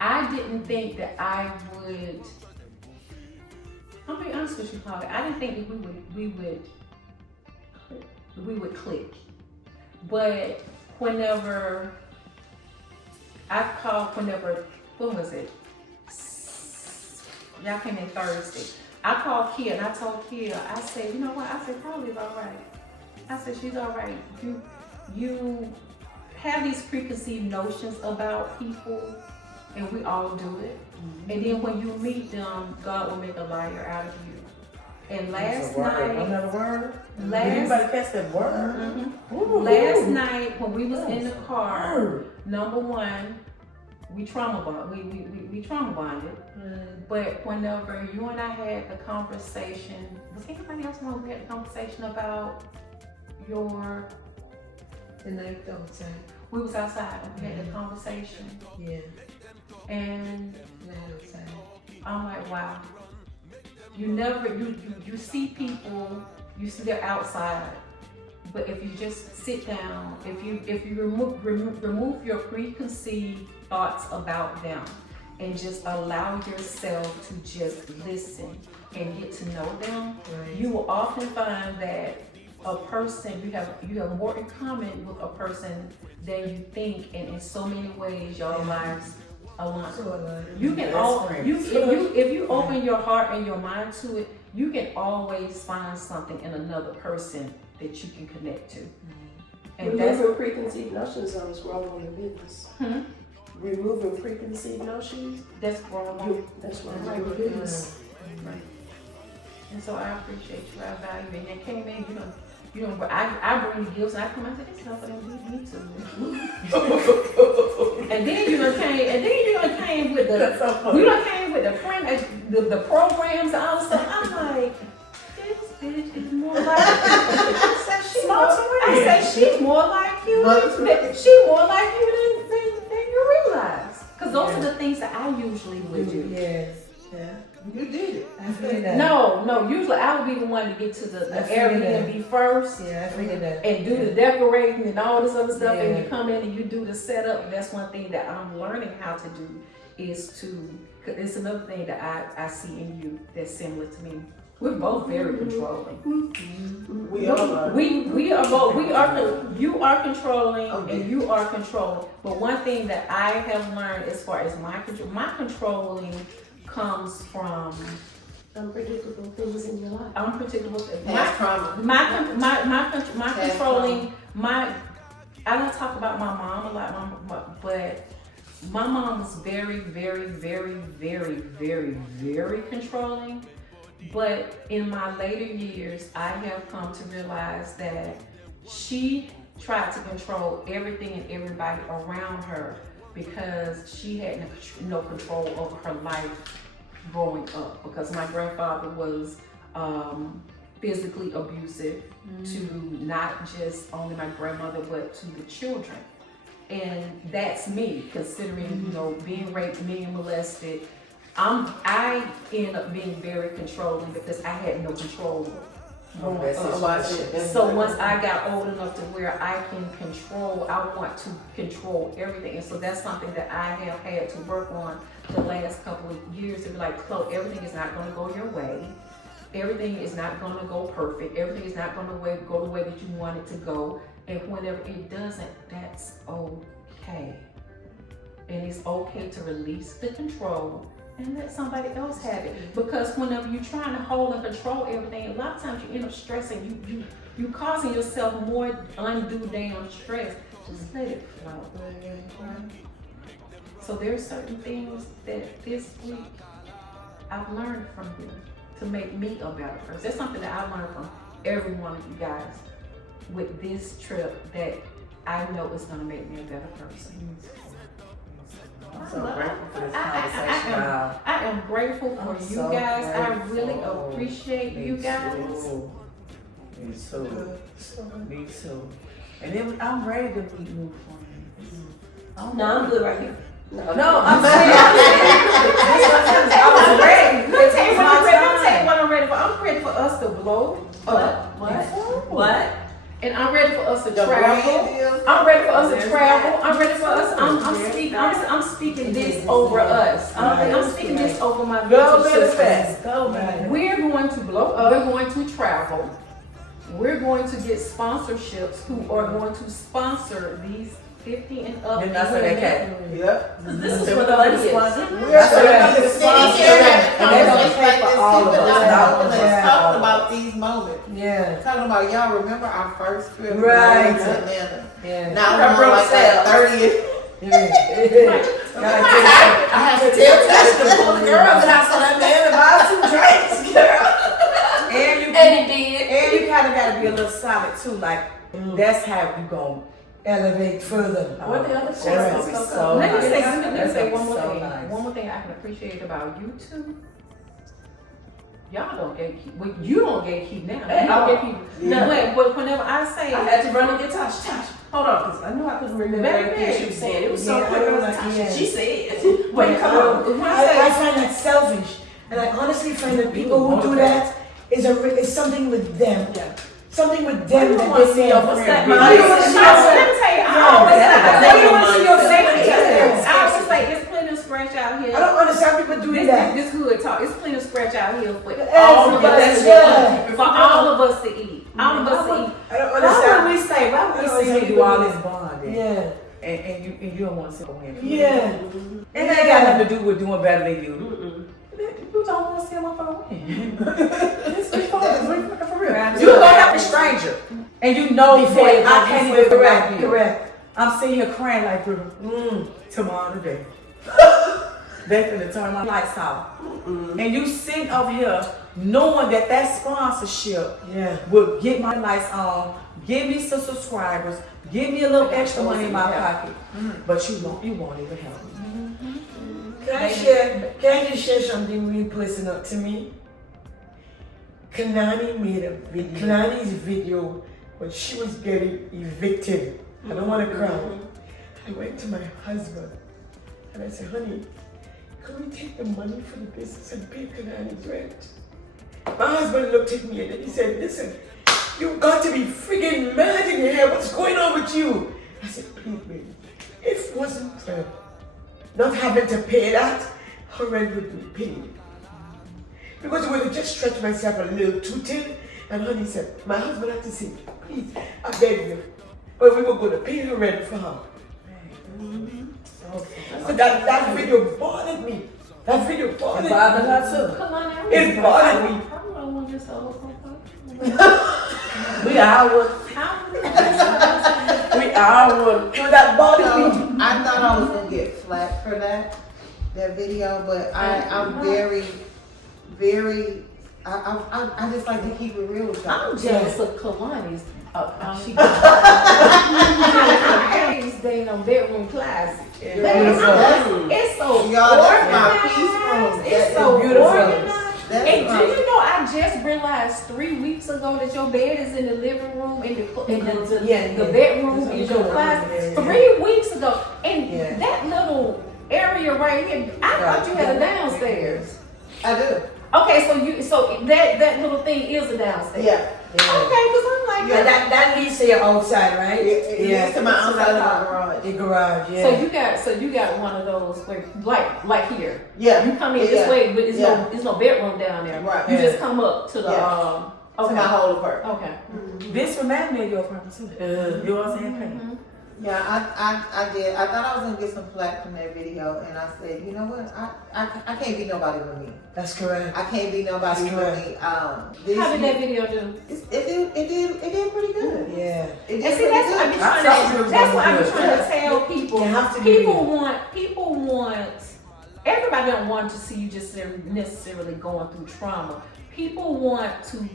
I didn't think that I would, I'll be honest with you, Polly, I didn't think that we would click. But whenever when was it? Y'all came in Thursday. I called Kia and I told Kia, I said, you know what? I said, Polly's all right. I said, she's all right. You have these preconceived notions about people, and we all do it. And then when you meet them, God will make a liar out of you. And last night, Anybody catch that word? Last night when we was in the car, number one, we trauma bond. We trauma bonded. But whenever you and I had the conversation, was anybody else when we had the conversation about your? The night outside. We was outside and we had the conversation. Yeah. And Night outside. I'm like, wow. You see people, you see they're outside, but if you just sit down, if you remove your preconceived thoughts about them and just allow yourself to just listen and get to know them, you will often find that a person, you have more in common with a person than you think, and in so many ways your lives align. You can if you open your heart and your mind to it, you can always find something in another person that you can connect to. And removing preconceived notions is growing in business. Removing preconceived notions. That's growing. That's growing in business. Right. And so I appreciate you. I value it. And then came in, you know, I bring the gifts and I come out to this stuff and then me too. And then you done came with the friend, the programs and all this stuff. I'm like, this bitch is more like I say she's more like you. She more like you than you realize. Because those are the things that I usually would do. Yes. Yeah. You did it. I figured that. No. Usually I would be the one to get to the Airbnb first. Yeah, I figured that. And do the decorating and all this other stuff. And you come in and you do the setup. That's one thing that I'm learning how to do is it's another thing that I see in you that's similar to me. We're both very controlling. We are. We are both. You are controlling and you are controlling. But one thing that I have learned as far as my controlling comes from unpredictable things in your life. Unpredictable. Past trauma. My controlling. I don't talk about my mom a lot, but my mom was very, very, very, very, very, very controlling. But in my later years, I have come to realize that she tried to control everything and everybody around her because she had no control over her life growing up. Because my grandfather was physically abusive to not just only my grandmother, but to the children. And that's me, considering, being raped, being molested. I end up being very controlling because I had no control growing up. So once I got old enough to where I want to control everything. And so that's something that I have had to work on the last couple of years, to be like, Chloe, everything is not going to go your way. Everything is not going to go perfect. Everything is not going to go the way that you want it to go. And whenever it doesn't, that's okay. And it's okay to release the control and let somebody else have it. Because whenever you're trying to hold and control everything, a lot of times you end up stressing. You causing yourself more undue damn stress. Just let it flow. So there's certain things that this week I've learned from you to make me a better person. That's something that I learned from every one of you guys with this trip that I know is going to make me a better person. I'm so grateful for this conversation. I am grateful for you guys. I really appreciate you guys. Me too. Me too. And then I'm ready to meet new friends. No, I'm good right here. No, I'm saying. I was ready. Let me tell you what I'm ready for. I'm ready for us to blow up. What? And I'm ready for us to travel. I'm ready for us to travel. I'm ready for us. I'm speaking this over us. I'm speaking this over my sisters. We're going to blow up. We're going to travel. We're going to get sponsorships who are going to sponsor these 50 and up. And that's what they can. Yep. This is for the ladies. We're going to be sitting here having conversations like this, talking about these moments. Yeah. Talking about, y'all remember our first trip to Atlanta. Yeah. Now we're on like that 30th. I have to tell the girls and I said, that man about 2 drinks, girl. And you kind of got to be a little solid too. Like, that's how you going to elevate further. What the other That's gonna be so Let me nice. say, let me That's say gonna one be more so thing. nice. One more thing I can appreciate about you two. Y'all don't gatekeep. Well, you don't gatekeep now. You don't gatekeep. Yeah. But whenever I say, I had to run and get Tasha. Hold on, because I knew I couldn't remember everything she was saying. It was so Yeah, quick. I was like, yeah. Tasha, she said. Wait, Wait, come on. when I say, I find that selfish, and I honestly find that people who do that is something with them. Yeah. Something with You them don't that want to they see say. your friend. Why do you want to see your let friend? me tell you, I Yeah. always Yeah. say, you want to see your Yeah. friend? I always say, it's plenty of scratch out here. I don't understand people doing that. This hood talk. It's plenty of scratch out here for Everybody, all of us. yeah. For all of us to eat. All of us to eat. I don't Why understand. would we say? Why would we say we do all this bonding? Yeah. And you don't want to see a win. Yeah. And that ain't got nothing to do with doing better than you. You don't want to see a motherfucker win. It's for real. You go up a stranger and you know Before that you I can't even correct, correct you. correct. I'm sitting here crying like, tomorrow today. They finna turn my lights off. And you sitting up here knowing that sponsorship will get my lights on, give me some subscribers, give me a little extra money in my pocket. But you won't even help me. Can I just share something really personal to me? Kanani made a video, Kanani's video when she was getting evicted. I don't want to cry. I went to my husband and I said, honey, can we take the money for the business and pay Kanani's rent? My husband looked at me and then he said, listen, you've got to be friggin' mad in your head. What's going on with you? I said, please, baby, if it wasn't not having to pay that, her rent would be paid. Because it would have just stretched myself a little too thin. And honey said, my husband had to say, please, I beg you. But we were going to pay her rent for her. So that video bothered me. That video bothered me. Bothered her too. Come on now. It bothered me. I don't want this over. We all would. We all would. That bothered me. So, I thought I was gonna get flack for that video, but I'm very, very. I just like to keep it real with y'all. I'm jealous of Kalani's. She staying on bedroom closet. It's so Y'all, that's organized. my peace room. It's so beautiful. organized. That's And my- do you know I just realized 3 weeks ago that your bed is in the living room and the bedroom is your closet. 3 weeks ago. And that little area right here, I thought you had a downstairs. I do. Okay, so that little thing is a downstairs. Yeah. Okay, because I'm like, Yeah, that leads to your outside, right? It leads to my outside of my garage. The garage, yeah. So you got one of those where like here. Yeah. You come in this way, but Yeah. it's no bedroom down there. Right. You Yeah. just come up to the Yeah. okay. To my whole apartment. Okay. This reminded me of your apartment too. You know what I'm saying? Yeah, I did. I thought I was gonna get some flack from that video, and I said, you know what? I can't be nobody but me. That's correct. I can't be nobody That's but correct. me. How did that video do? It did pretty good. Yeah. It did And see, pretty that's what I good. be trying to tell people. You have to be People want. Everybody don't want to see you just necessarily going through trauma. People want to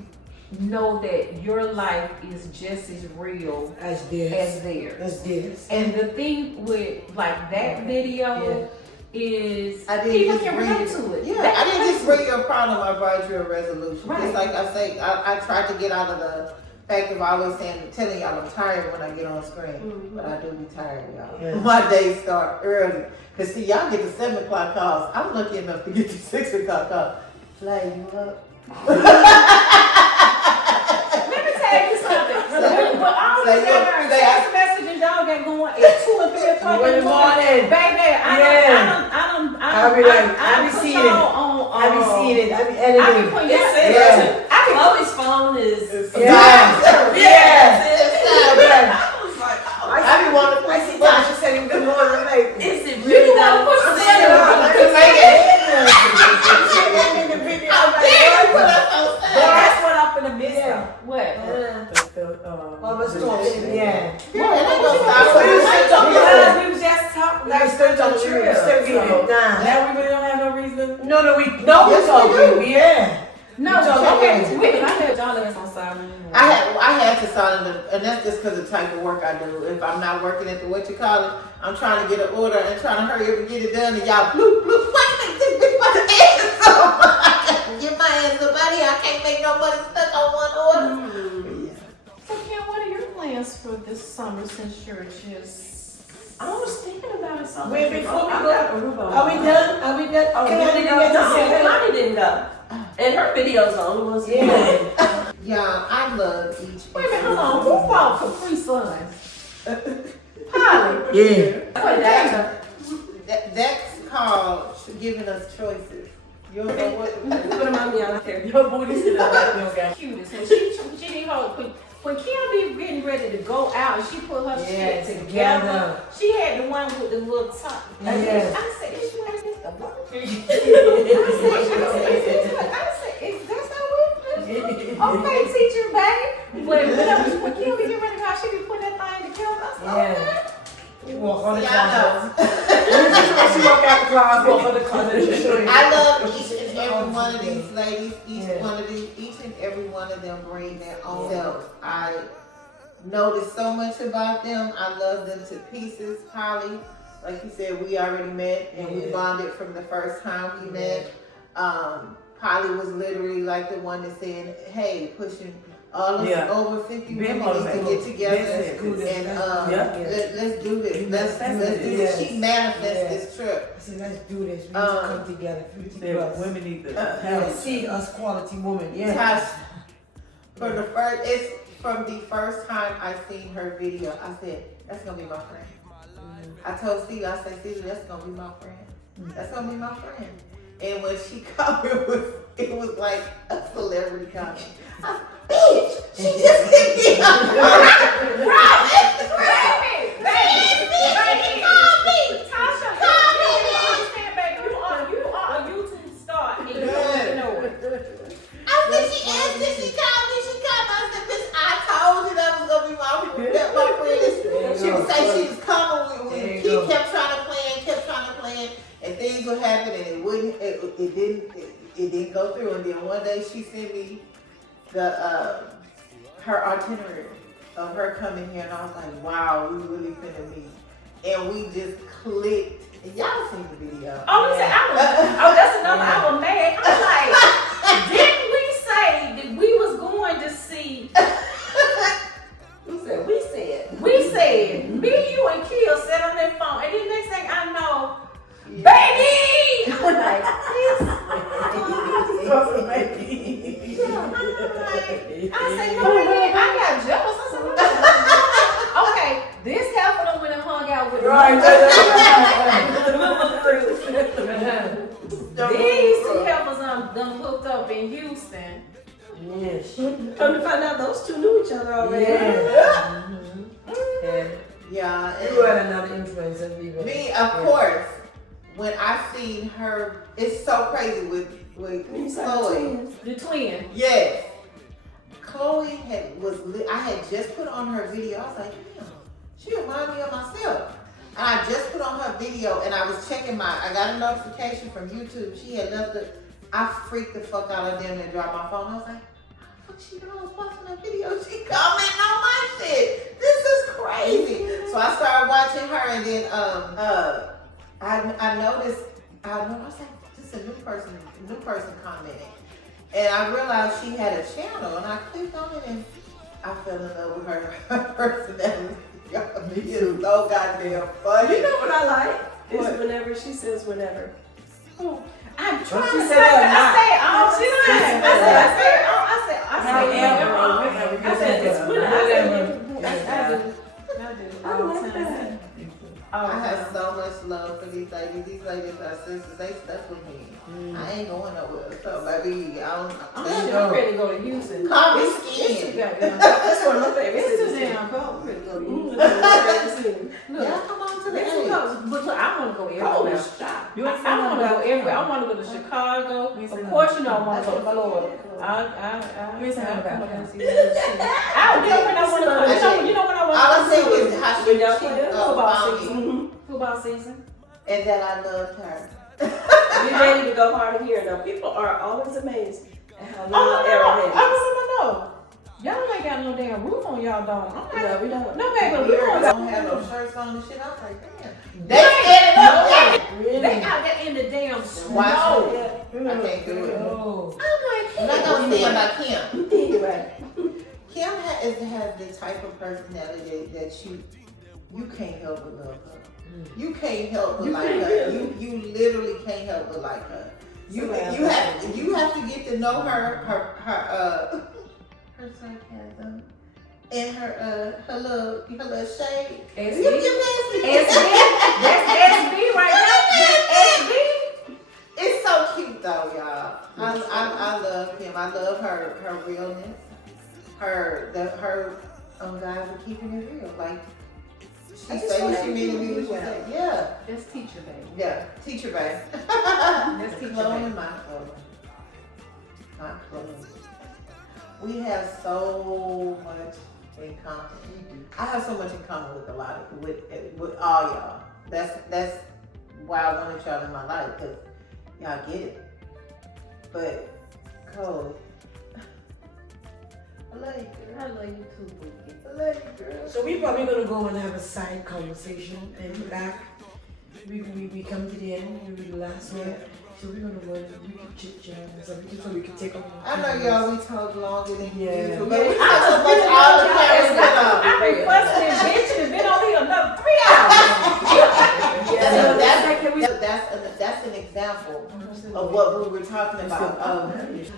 know that your life is just as real As as this. theirs. As this. And the thing with like that video is I didn't people just can bring relate it. to it. Yeah, That I didn't relate just to bring it. you a problem. I brought you a resolution. Right. Just like I say, I tried to get out of the fact of always telling y'all I'm tired when I get on screen, but I do be tired, y'all. Yeah. My days start early. Cause see, y'all get the 7 o'clock calls. I'm lucky enough to get the 6 o'clock calls. Flag you up. Let me tell you something. But all Say these your- other say text messages y'all got going at 2 and 3 o'clock in the morning. Baby, I be like, I be seeing it. I be seeing it. I be editing. I be putting Yeah. Chloe's phone is. Yeah. Yeah. I be wanting to I see Tasha saying good morning. I'm like, Is it really though? I'm still in the video. I'm like, That's what I'm finna miss. Yeah. What? I was talking. Yeah. Because we was just talking. We're still talking. We're still getting it. Nah. Now we really don't have no reason. No, we talking. Yeah. No, okay, I had y'all ass on silent. I had to silent, and that's just because of the type of work I do. If I'm not working at the I'm trying to get an order and trying to hurry up and get it done, and y'all bloop bloop. Wait a minute, this bitch about to ass up. I gotta get my ass up out here. I can't make no money stuck on one order. So Kim, what are your plans for this summer since church is? I was thinking about it so Wait, much. before we I go, got Aruba. are we done? Are we done? Oh, Can I didn't get to say no, Lonnie didn't go. And her videos on was good. Yeah, I love each. Wait a minute, hold on. Who bought Capri Suns? Polly. Yeah. That's called giving us choices. You don't know what. Put them on me out there. Your booty still got Cutest. And she didn't hold. When Kim be getting ready to go out and she put her shit together, she had the one with the little top. Yes. I said, is she wearing this the work? I said, that's how we do. Okay, teacher, baby. But when Kim be getting ready to go out, she be putting that thing together. I said, okay. You walk on the Yeah, closet. She walk out the closet, walk on the closet. I love each and every one of these ladies. Each and every one of them bring their own self. I notice so much about them. I love them to pieces. Polly, like you said, we already met and we bonded from the first time we met. Polly was literally like the one that said, "Hey, pushing." All of over 50 women need to get together and let's do this. Let's do this. She manifests this trip. So let's do this. We need to come together. Women need to see us quality women. From the first time I seen her video, I said, that's gonna be my friend. I told Steve, I said, Steve, that's gonna be my friend. That's gonna be my friend. And when she commented, it was like a celebrity comment. Bitch, she just hit me up. It didn't go through, and then one day she sent me her itinerary of her coming here, and I was like, wow, we really finna meet, and we just clicked. And y'all seen the video? Oh, that's another. I was mad. I'm like, didn't we say that we was going to see? We said, me, you, and Kia sat on that phone, and then next thing I know, baby! I'm like, I said, no, I got jealous. I said, okay, this half of them went and hung out with These two helpers done hooked up in Houston. Yes. Come to find out, those two knew each other already. Yeah. You had another influencer. Me, of course. When I seen her, it's so crazy with Chloe. The twin. Yes. Chloe I had just put on her video. I was like, damn, she reminded me of myself. And I just put on her video and I was checking I got a notification from YouTube. She had left I freaked the fuck out of them and dropped my phone. I was like, how the fuck she knows watching that video? She commenting on my shit. This is crazy. So I started watching her and then I noticed, I was like, this is a new person commenting. And I realized she had a channel and I clicked on it and I fell in love with her personality. She is so goddamn funny. You know what I like? Is whenever she says whenever. Oh, I'm trying she to say say that she lying. I said, it's whenever. I do. All the time. I have so much love for these ladies. These ladies are sisters. They stuck with me. I ain't going nowhere. So, baby, I'm ready to go to Houston. Call me skin. That's one of my favorites. It's too damn cold. We're ready to go to Houston. Y'all come on to the It's too cold. But look, I want to go everywhere. I want to go everywhere. I want to go to Chicago. Of course, you know I want to go to Florida. I don't know when I want to go. You know when I want to go. All I say is how she Football season. And that I loved her. Be ready to go hard in here. Now, people are always amazed Oh, no. Y'all ain't got no damn roof on y'all dome. No, we don't. No, baby, we don't don't. have no shirts on and shit. I was like, damn. They set it up. They out there in the damn snow. Watch it. I can't do it. Oh. I'm not gonna say about Kim. Right. Kim has the type of personality that you can't help but love her. You can't help but like her. You literally can't help but like her. You have to get to know her sarcasm and her little shade. SB. You give me That's SB right now. That's SB. It's so cute though, y'all. I love Kim. I love her realness. Her guys are keeping it real. Like she say what she mean to me, what she say. Yeah. That's teacher baby. Yeah, teacher babe. That's teacher Chloe baby. and my Chloe. My Chloe. We have so much in common. I have so much in common with a lot of with all y'all. That's why I wanted y'all in my life, because y'all get it. But Chloe, I love you, girl. I love you too, Bookie. I love you, girl. So we're probably gonna go and have a side conversation and back. We come to the end, we do the last one. So we're gonna go and we can chit chat and stuff. So we can take off. I know y'all, we talk longer than Yeah. usual, but we talk so much all the cameras been on. I've been fussing and bitching and been on here another 3 hours. That's an example of what we were talking about. I know, Here's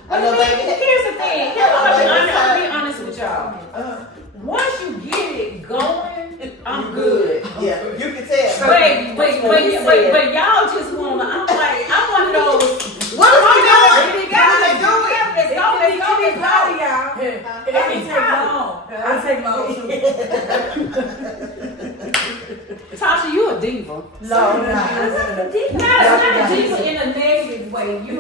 baby. the thing. I'll be honest with y'all. Once you get it going, I'm good. Yeah, you can tell. But y'all just wanna. I'm one of those. What are we doing? Really got it. Let's go. It ain't take long. I take long too. Tasha, you a diva. No, Not a diva in a negative way. You.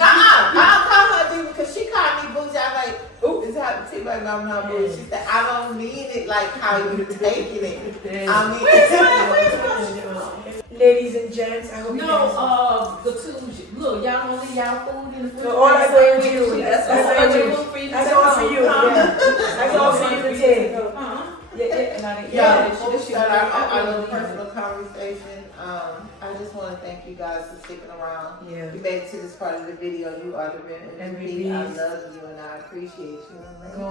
I'll call her diva because she called me bougie. I'm like, ooh, it's hot to tea, baby. I'm not bougie. She said, I don't mean it like how you taking it. I mean, ladies and gents, I hope you guys. No, the two. Look, y'all don't leave y'all food in the food. So all I go to you. That's all for you. That's all for you. That's all for you to take. Before we start our little personal conversation, I just want to thank you guys for sticking around. Yeah. You made it to this part of the video. You are the real MVP. I MVPs. love you and I appreciate you. Go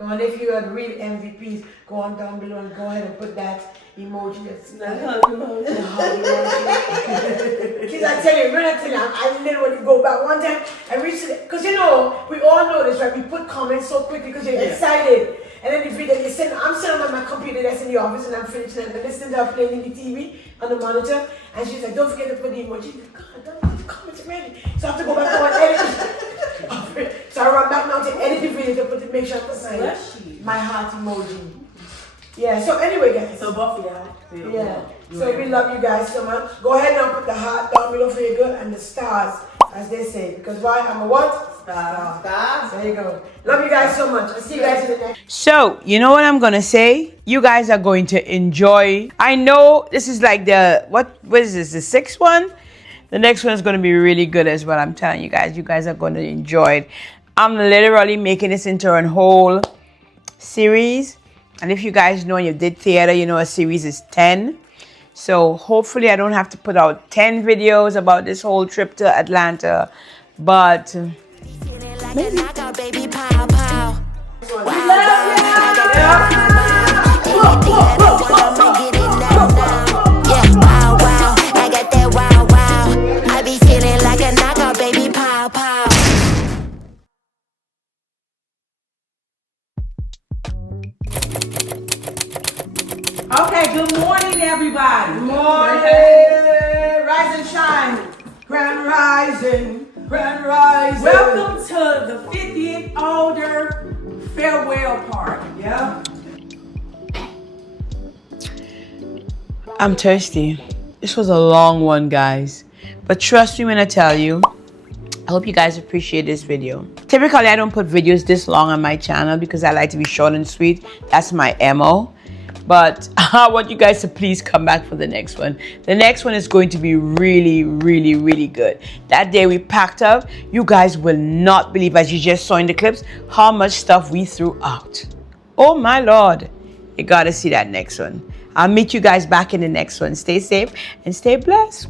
on. If you are the real MVPs, go on down below and go ahead and put that emoji. That's The hug emoji. Kids, I tell you, I literally go back one time and reach it. Because we all know this, right? We put comments so quickly because you're excited. And then the video you send, I'm sitting on my computer that's in the office and I'm finishing and listening to her playing in the TV on the monitor. And she's like, don't forget to put the emoji. God, don't put the comments already. So I have to go back and edit it. So I run back now to edit the video to make sure I put my heart emoji. Yeah, so anyway, guys. So both of y'all. Yeah. So we love you guys so much. Go ahead and put the heart down below for your good and the stars, as they say. Because why? I'm a what? Star. There you go. Love you guys so much. I'll see you guys in the next. So, you know what I'm going to say? You guys are going to enjoy. I know this is like what is this, the 6th one? The next one is going to be really good as well. I'm telling you guys. You guys are going to enjoy it. I'm literally making this into a whole series. And if you guys know, you did theater, you know a series is 10. So hopefully I don't have to put out 10 videos about this whole trip to Atlanta. But maybe. Okay, good morning, everybody. Good morning. Rise and shine. Grand rising. Grand rising. Welcome to the 50th older farewell party. Yeah. I'm thirsty. This was a long one, guys. But trust me when I tell you, I hope you guys appreciate this video. Typically, I don't put videos this long on my channel because I like to be short and sweet. That's my MO. But I want you guys to please come back for the next one. The next one is going to be really, really, really good. That day we packed up. You guys will not believe, as you just saw in the clips, how much stuff we threw out. Oh my Lord. You gotta see that next one. I'll meet you guys back in the next one. Stay safe and stay blessed.